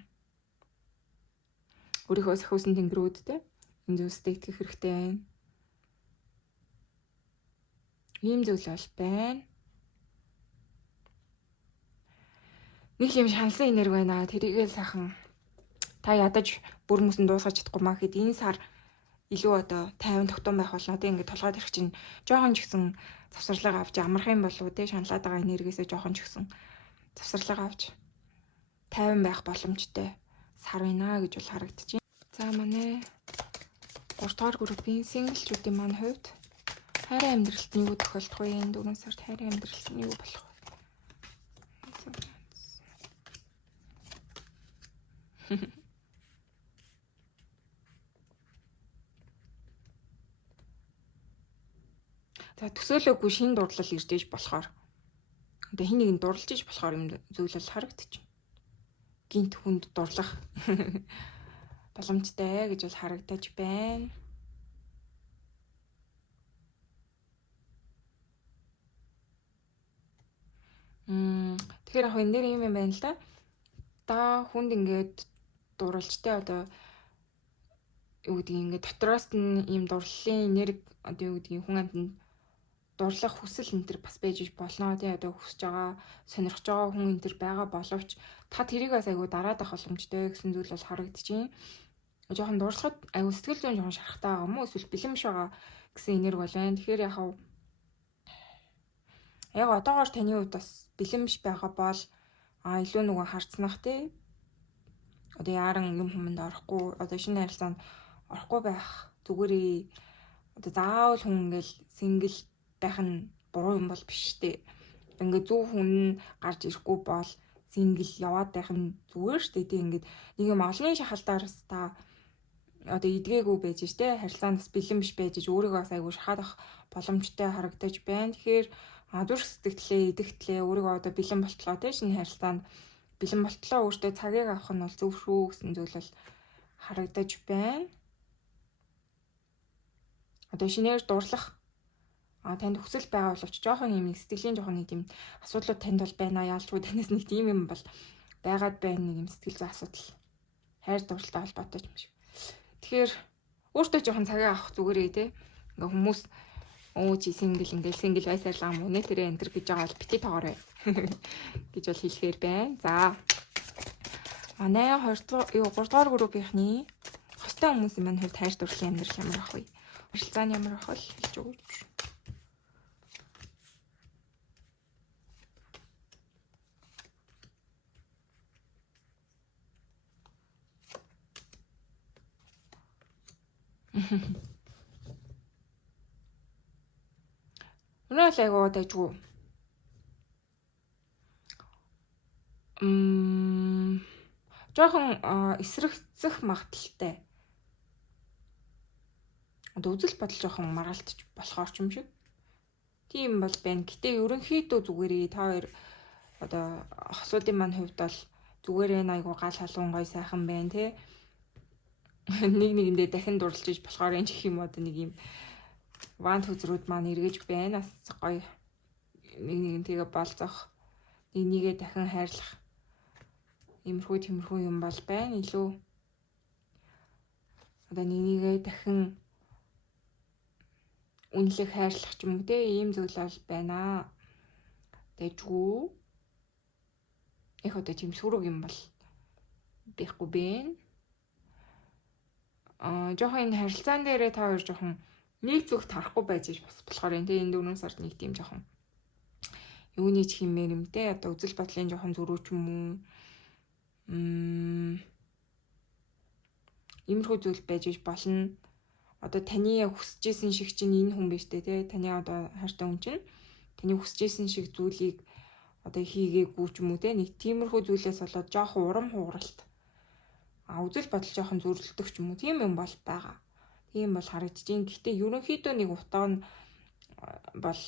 Өөрийнхөө сахиусан тэнгэрүүд те энэ зүйлстэй итгэх хэрэгтэй байна. Ийм зүйл бол байна. Нэг юм шансан энерги байна. Тэрийгээ сайхан та ядаж бүр хүмүүсэнд дуусгаж чадахгүй маа гэхэд энэ сар илүү одоо 50 тогтун байх болно. Тэг ингээд толгойд ирэх чинь жоохон ч гэсэн завсарлага авч амрах юм болов уу те шаналаад байгаа энергиэсээ жоохон ч гэсэн завсарлага авч 50 байх боломжтой сар байна гэж бол харагдаж байна. За манай 3 дугаар группийн синглчүүдийн маань хувьд хайрын амьдралд нь юу тохиолдох вэ? Энэ 4 сард хайрын амьдралд нь юу болох вэ? За төсөөлөөгүй шинэ дурдлал ирж иж болохоор одоо хин нэгэнд дурлж иж болохоор юм зүйл бол харагдчих. Гинт хүнд дурлах боломжтой гэж бол харагдаж байна. Тэгэхээр яг энэ дээр юм байна л да. Та хүнд ингээд дурлжтэй одоо юу гэдгийг ингээд дотроос нь ийм дурлалын энерги одоо юу гэдгийг хүн амьтанд дурлах хүсэл энэ төр бас байж болно тий одоо хүсэж байгаа сонирхож байгаа хүн энэ төр байгаа боловч та тэрийг бас айгу дараад авах боломжтой гэсэн зүйл бол харагдаж байна. Жохон дурсахад айгу сэтгэл зүйн жохон шарахтай байгаа юм уу эсвэл бэлэмш байгаа гэсэн энерги бол байна. Тэгэхээр яг одоогоор таны хувьд бас бэлэмш байгаа бол илүү нөгөө харцнах тий одоо яран юм хүмүүнд орохгүй одоо шинэ харилцаанд орохгүй байх зүгээрээ одоо заавал хүн ингээл сингл байх нь буруу юм бол биш шүү дээ. Ингээд зөв хүн гарч ирэхгүй бол сингл яваад байх нь зүгээр шүү дээ. Тэг ингээд нэг юм олонний шахалдаараас та одоо идгээгүй байж штэ харилцаанд бас бэлэн биш байж өөрийгөө бас айгүй шахаад авах боломжтой харагдаж байна. Тэгэхээр зүрх сэтгэлээ идэгтлээ өөрийгөө одоо бэлэн болтлоо тий шинэ харилцаанд бэлэн болтлоо өөртөө цагийг авах нь бол зөв шүү гэсэн зүйл бол харагдаж байна. Одоо шинээр дурлах танд хүсэл байгаа боловч жоохон юм сэтгэлийн жоохон нэг юм асуудлууд танд бол байна. Яалчгүй танаас нэг тийм юм бол байгаад байна нэг юм сэтгэл зүй асуудал. Хайр дурлалтай холбоотой юм шиг. Тэгэхээр өөртөө жоохон цагийг авах зүгээрээ те. Ингээ хүмүүс чи сингл байсаарлаа юм уу нэ тэрэ энэ гэж байгаа бол бити тоогоорой гэж бол хэлэхээр байна. За. Манай 3 дугаар группийнхний хостой хүмүүсийн маань хувьд хайр дурлалын амьдрал ямар ах вэ? Харилцааны ямар ах вэ? Хэлж өгөөч. Өнөө л айгуу дайггүй. Жохон эсрэгцэх магадaltaй. Одоо үзэл бодол жоохон маргаалтж болохоор ч юм шиг. Тийм бол байна. Гэтэ ерөнхийдөө зүгээрээ та хоёр одоо хосуудын маань хувьд бол зүгээрээ айгуу гал халуун гой сайхан байна те. нэг нэгэндээ дахин дурлж иж болохоор энэ гэх юм одоо нэг юм вант хүзрүүд маань эргэж байна. Гоё нэг нэгнтэйгээ болцох, нэг нэгээ дахин хайрлах иймэрхүү юм бол байна. Илүү одоо нэг нэгээ дахин үнэлэх, хайрлах ч юм уу те ийм зүйл бол байна. Тэжгүй их одоо тийм сүрэг юм бол бихгүй бэ. Жохон энэ харилцаан дээрээ та хоёр жохон нэг зүг тарахгүй байж болохоор энэ 4 сард нэг тийм жохон юуны ч хэмээр юм те одоо үзэл бодлын жохон зөрүү ч юм уу иймэрхүү зүйл байж болно. Одоо таны хүсэжсэн шиг чинь энэ хүн биш те таны одоо хайртай хүн чинь таны хүсэжсэн шиг зүйлийг одоо хийгээгүй ч юм уу те нэг тиймэрхүү зүйлээс болоод жоохон урам хугаралт үзэл бодол жоохон зөрлөлтөх ч юм уу тийм юм бол байгаа. Тийм бол харагдчихээн. Гэхдээ ерөнхийдөө нэг утаа нь бол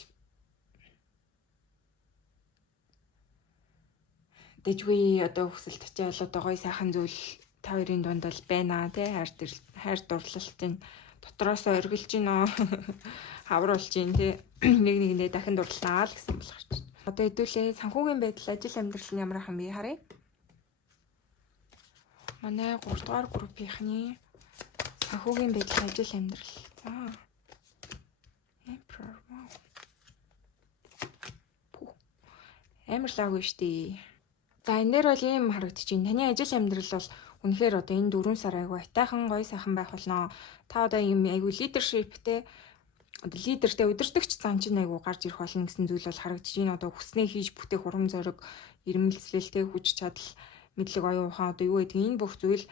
дэжгүй одоо хүсэлт хичээл одоо гоё сайхан зүйл та хоёрын дунд бол байна те хайр дурлалтын дотроосоо өргөлж гинөө хавруулж гин те нэг нэгэндээ дахин дурлаа л гэсэн болох чинь. Одоо хэдүүлээ санхүүгийн байдал ажил амьдрал нь ямар хам бэ харъя. Манай 3 дугаар группийнхний санхүүгийн байдал ажил амьдрал. Амар лаагүй штий. За энэ дээр бол ийм харагдчихээн. Таны ажил амьдрал бол үнэхээр одоо энэ 4 сар айгүй айтайхан гоё сайхан байх болно. Та одоо ийм айгүй лидершиптэй лидертэй удирдагч зам чинь айгүй гарч ирэх болно гэсэн зүйл бол харагдчихээн. Одоо хүснээ хийж бүтээх урам зориг, ирмэлцлэлтэй хүч чадал, мэдлэг оюун ухаан одоо юу гэдэг энэ бүх зүйл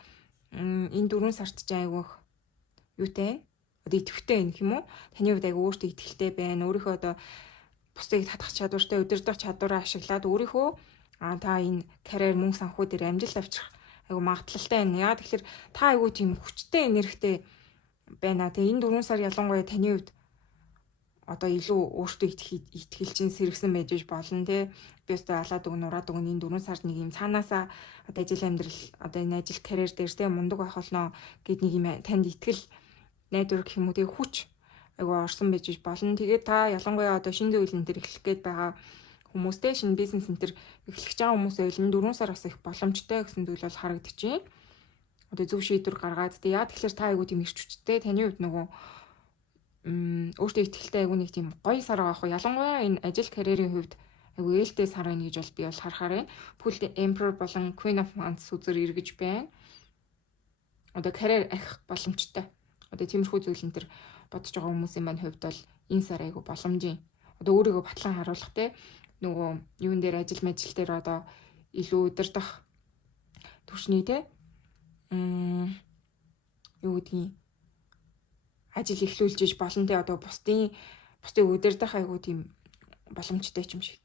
энэ 4 сард чинь айгүй юутай одоо идэвхтэй юм юм уу? Таны хувьд айгүй өөртөө итгэлтэй байна. Өөрийнхөө одоо бусдыг татах чадвартай удирдах чадвараа ашиглаад өөрийнхөө та энэ карьер мөнгө санхүү дээр амжилт авчрах айгүй магадлалтай байна. Яа тэгэхээр та айгүй тийм хүчтэй энергитэй байна. Тэгээ энэ 4 сар ялангуяа таны хувьд одоо илүү өөртөө итгэлчин сэргсэн байж болно те. Би өстой алаад өгн ураад өгн энэ 4 сард нэг юм цаанаасаа одоо ажил амьдрал одоо энэ ажил карьер дээр те мундаг байх болно гэд нэг юм танд итгэл найдвар гэх юм уу тэгээ хүч айгүй орсон байж болно. Тэгээд та ялангуяа одоо шинэ зүйл энэ төр эхлэх гээд байгаа хүмүүстэй шинэ бизнес энэ төр эхлэх байгаа хүмүүсээ энэ 4 сар бас их боломжтой гэсэн зүйл бол харагдчихээн. Одоо зөв шийдвэр гаргаад тэгээ яа тэгэхээр та айгүй тийм ирч хүчтэй таны хувьд нөгөө өөртөө итгэлтэй айгүй нэг тийм гоё сар байгаа хгүй. Ялангуяа энэ ажил карьерийн хувьд айгүй ээлтэй сар байна гэж бол би бол харахаар байна. Full Emperor болон Queen of Wands үзэр эргэж байна. Одоо карьер ахих боломжтой. Одоо тиймэрхүү зүйл энэ төр бодож байгаа хүмүүсийн маань хувьд бол энэ сар айгүй боломжийн. Одоо өөрийгөө батлан харуулах те нөгөө юун дээр ажил мэжил дээр одоо илүү удирдах түвшний те юу гэдгийг ажил эхлүүлж иж болно те одоо бусдыг удирдах айгуу тийм боломжтой ч юм шиг.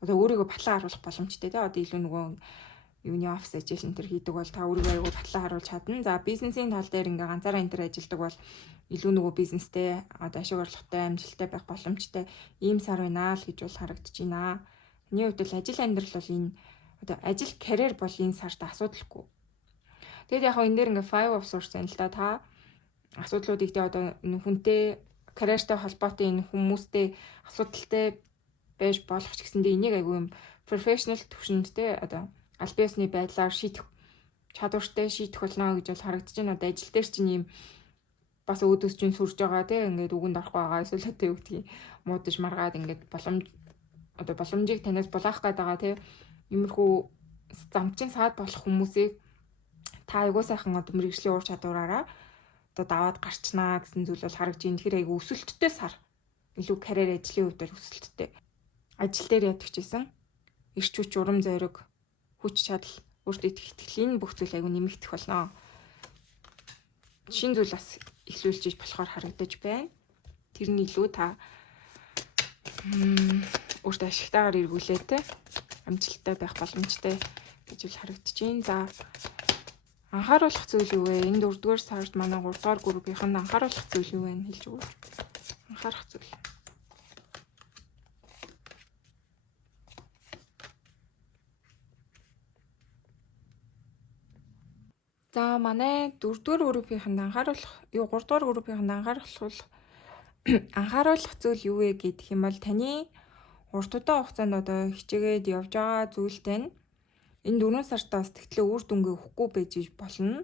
Одоо өөрийгөө батлан харуулах боломжтой те одоо илүү нөгөө юуны офис ажил энэ төр хийдэг бол та өөрийгөө айгуу батлан харуулж чадна. За бизнесийн тал дээр ингээ ганцаараа энэ төр ажилладаг бол илүү нөгөө бизнестэй одоо ашиг орлоготой амжилттай байх боломжтой ийм сар байна л гэж бол харагдчихэйна. Таны хувьд л ажил амьдрал бол энэ одоо ажил карьер бол энэ сард асуудалгүй. Тэгэд яг энэ дээр ингээ 5 of Swords байна л да. Та асуудлуудыг тэ одоо энэ хүнтэй карьертай холбоотой энэ хүмүүстэй асуудалтай байж болох ч гэсэндээ энийг айгүй юм professional төвшөнд тэ одоо аль биесны байдлаар шийдэх чадвартай шийдэх болно гэж бол харагдаж байна. Одоо ажил дээр чинь ийм бас өөдөөс чинь сүрж байгаа тэ ингээд үгэнд орохгүй байгаа эсвэл тэ үгдгийг муудаж маргаад ингээд боломжийг танаас булаах гээд байгаа тэ иймэрхүү замчин саад болох хүмүүсийг та айгуу сайхан одоо мэрэгжлийн уур чадвараараа одоо даваад гарчнаа гэсэн зүйл бол харагдаж байна. Тэгэхээр айгу өсөлттэй сар. Илүү карьер ажлын хувьд бол өсөлттэй. Ажил дээр ядагчсэн эрч хүч урам зориг хүч чадал өөртөө итгэл энэ бүх зүйл айгу нэмэгдэх болно. Шинэ зүйл бас эхлүүлж иж болохоор харагдаж байна. Тэр нь илүү та өөртөө ашигтайгаар эргүүлээ те амжилттай байх боломжтой гэж бол харагдаж байна. За анхааруулах зүйл юу вэ? Энэ 4-р сард манай 3-р группийнх нь анхааруулах зүйл юу вэ? Хэлж өгөө. Анхаарах зүйл. За манай 4-р группийнхэнд анхааруулах 3-р группийнхэнд анхааруулах зүйл юу вэ гэдэг юм бол таны урт удаан хугацаанд одоо хичээгээд явж байгаа зүйлтэй нь энэ 4 сартаа сэтгэлээ үр дүнгээ өгөхгүй байж болно.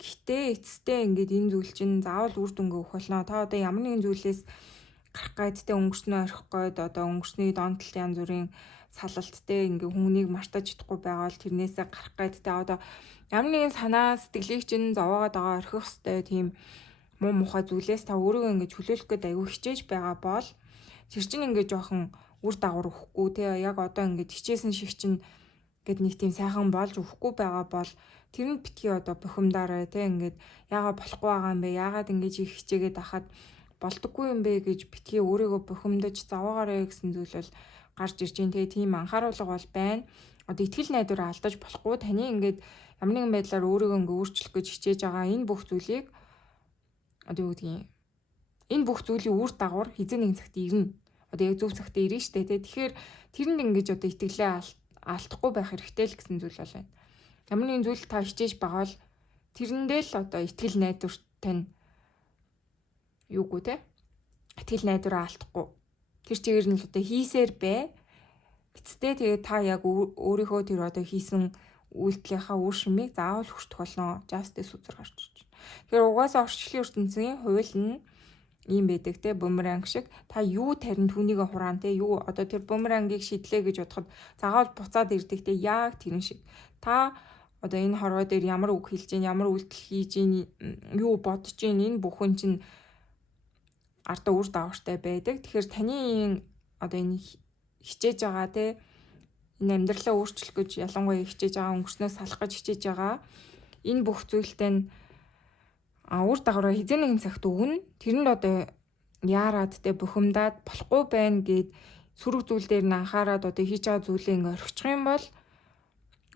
Гэхдээ эцэстээ ингээд энэ зүйл чинь заавал үр дүнгээ өгөх болно. Та одоо ямар нэгэн зүйлээс гарах гайдтай өнгөрснөө орхих гээд одоо өнгөрсний донтолт янз бүрийн салалттай ингээ хүнийг мартаж чадахгүй байгаа бол тэрнээсээ гарах гайдтай одоо ямар нэгэн санаа сэтгэлийг чинь зовоогоод байгаа орхих хэвээр тийм муу мухай зүйлээс та өөрийгөө ингээ чөлөөлөх гээд аягүй хичээж байгаа бол тэр чинь ингээ жоохон үр дагавар өгөхгүй те яг одоо ингээ хичээсэн шиг чинь гэд нэг тийм сайхан болж өгөхгүй байгаа бол тэр нь битгий одоо бухимдаарай те ингээд яагаад болохгүй байгаа юм бэ яагаад ингэж их хичээгээд ахад болдоггүй юм бэ гэж битгий өөрийгөө бухимдаж заваагаарай гэсэн зүйл бол гарч ирж байна те тийм анхааруулга бол байна. Одоо итгэл найдвараа алдаж болохгүй таны ингээд ямар нэгэн байдлаар өөрийгөө ингээ өөрчлөх гэж хичээж байгаа энэ бүх зүйлийг одоо юу гэдгийг энэ бүх зүйлийн үр дагавар хизээ нэгэн цагт ирнэ. Одоо яг зөв цагт ирнэ шүү дээ те. Тэгэхээр тэрэнд ингэж одоо итгэлээ алдахгүй байх хэрэгтэй л гэсэн зүйл бол байна. Ямар нэгэн зүйл та хичээж байгаа бол тэрэндээ л одоо итгэл найдвартай нь юугүй те. Итгэл найдвараа алдахгүй. Тэр чигээр нь л одоо хийсээр бай. Эцэстээ тэгээ та яг өөрийнхөө тэр одоо хийсэн үйлдэлийнхаа үр шимийг заавал хүртэх болно. Justice үзэр гарч ирж байна. Тэгэхээр угаасаа орчлын ертөнцийн хууль нь ийм байдаг те бумеранг шиг та юу тарин түүнийг хураан те юу одоо тэр бумерангийг шидлээ гэж бодоход заавал буцаад ирдэг те яг тэрэн шиг та одоо энэ хорвоо дээр ямар үг хэлж гин ямар үйлдэл хийж гин юу бодож гин энэ бүхэн чинь ардаа үр дагавартай байдаг. Тэгэхээр таны одоо энэ хичээж байгаа те энэ амьдралаа өөрчлөх гэж ялангуяа хичээж байгаа өнгөрснөөс салах гэж хичээж байгаа энэ бүх зүйлтэй нь үр дагавраа хизээ нэгэн цагт өгнө. Тэрэнд одоо яарад те бухимдаад болохгүй байна гэд сөрөг зүйл дээр нь анхаарад одоо хийж байгаа зүйлээ ингээ орхичих юм бол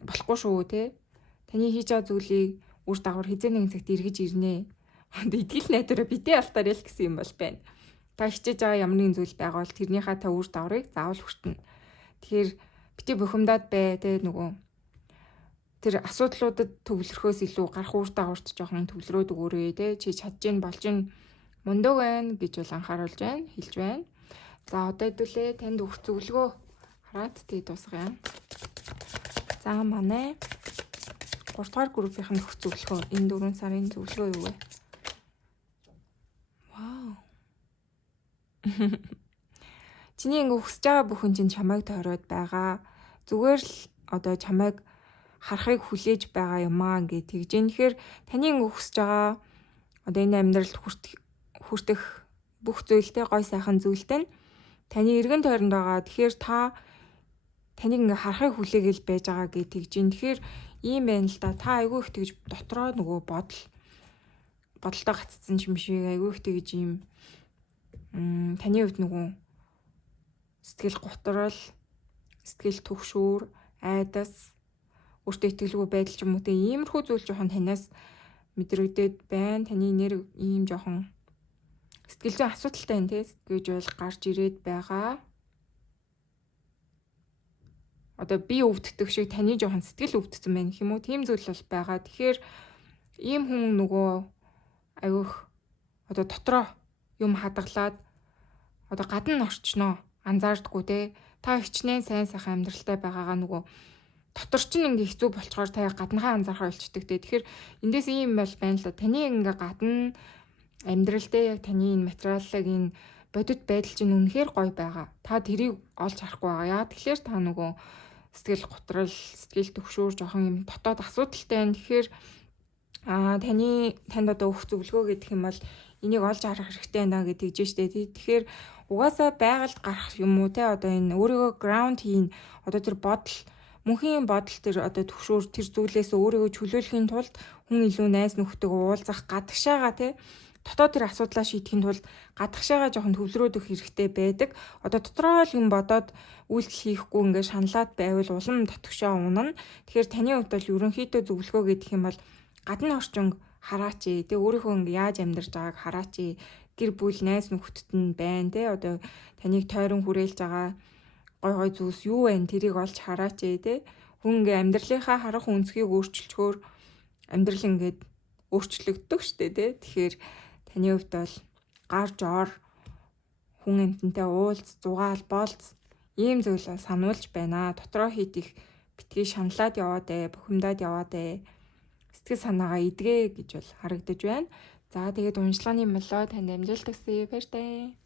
болохгүй шүү те. Таны хийж байгаа зүйлийг үр дагавар хизээ нэгэн цагт эргэж ирнэ. Итгэл найдвараа битээ алтаарай л гэсэн юм бол байна. Та хичээж байгаа ямар нэгэн зүйл байгаа бол тэрнийхээ та үр дагаврыг заавал хүртэнэ. Тэгэхээр битээ бухимдаад бай те нөгөө тэр асуудлуудад төвлөрөхөөс илүү гарах үр дагаварт жоохон төвлөрөөд өгөөрэй те чи чадж гин болж гин мундаг байна гэж бол анхааруулж байна хэлж байна. За одоо хэдүүлээ танд өгөх зөвлөгөө хараад тий дуусгая. За манай 3 дугаар группийнхэн өгөх зөвлөгөө энэ 4 сарын зөвлөгөө юу вэ? Вау. Чиний ингээ хүсэж байгаа бүхэн чинь чамайг тойроод байгаа. Зүгээр л одоо чамайг харахыг хүлээж байгаа юм аа гэж тэгж. Тэгэхээр таны ингээ хүсэж байгаа одоо энэ амьдралд хүртэх бүх зүйлтэй гой сайхан зүйлтэй нь таны эргэн тойронд байгаа. Тэгэхээр та таныг ингээ харахыг хүлээгээл байж байгаа гэж тэгж. Тэгэхээр ийм байна л да. Та айгүй их тэгж дотроо нөгөө бодолтой гаццсан юм шиг айгүй их тэгж ийм таны хувьд нөгөө сэтгэл готрол, сэтгэл түгшүүр, айдас, өөртөө итгэлгүй байдал ч юм уу те иймэрхүү зүйл жоохон танаас мэдрэгдээд байна. Таны нэр ийм жоохон сэтгэл зүйн асуудалтай байна те гэж бол гарч ирээд байгаа. Одоо би өвддөг шиг таны жоохон сэтгэл өвдсөн байна гэх юм уу? Тийм зүйл бол байгаа. Тэгэхээр ийм хүн нөгөө айгүйх одоо дотроо юм хадгалаад одоо гадна орчноо анзаардаггүй те. Та хичнээн сайн сайхан амьдралтай байгаагаа нөгөө дотор ч ингээ хэцүү болчоор та гаднахаа анзаархаа болчдөг те. Тэгэхээр эндээс ийм бол байна л да. Таны ингээ гадна амьдралдаа яг таны энэ материаллыг энэ бодит байдал чинь үнэхээр гоё байгаа. Та тэрийг олж харахгүй байгаа. Яа тэгэхээр та нөгөө сэтгэл готрол, сэтгэл төгшүүр жоохон юм дотоод асуудалтай байна. Тэгэхээр танд одоо өгөх зөвлөгөө гэдэг юм бол энийг олж харах хэрэгтэй байна гэж тэгж штэ. Тэгэхээр угаасаа байгальд гарах юм уу те одоо энэ өөрийгөө ground хийн одоо тэр бодол мөнхийн бодол тэр одоо төгшүүр тэр зүйлээс өөрийгөө чөлөөлөхийн тулд хүн илүү найз нөхдөг уулзах гадагшаага те дотоод тэр асуудлаа шийдэхин тулд гадагшаага жоохон төвлөрөөд өгөх хэрэгтэй байдаг. Одоо дотроо л юм бодоод үйлдэл хийхгүй ингээ шаналаад байвал улам татгшаа унана. Тэгэхээр таны хувьд бол ерөнхийдөө зөвлөгөө гэдэг юм бол гадны орчин хараач ээ. Тэ өөрийнхөө ингээ яаж амьдарч байгааг хараач ээ. Гэр бүл найз нөхдөд нь байна те одоо таныг тойрон хүрээлж байгаа гой гой зүйлс юу вэ тэрийг олж хараач ээ те хүн ингээ амьдралынхаа харах үнцгийг өөрчилчгөөр амьдрал ингээд өөрчлөгддөг штэ тий. Тэгэхээр таны хувьд бол гарч ор хүн амьтантай уулз, зугаал, болц ийм зүйл бол сануулж байна. Дотроо хит их битгий шаналаад яваад бухимдаад яваад сэтгэл санаагаа эдгээ гэж бол харагдаж байна. За тэгээд уншлагын мөлөө танд амжилт хүсье. Баяртай.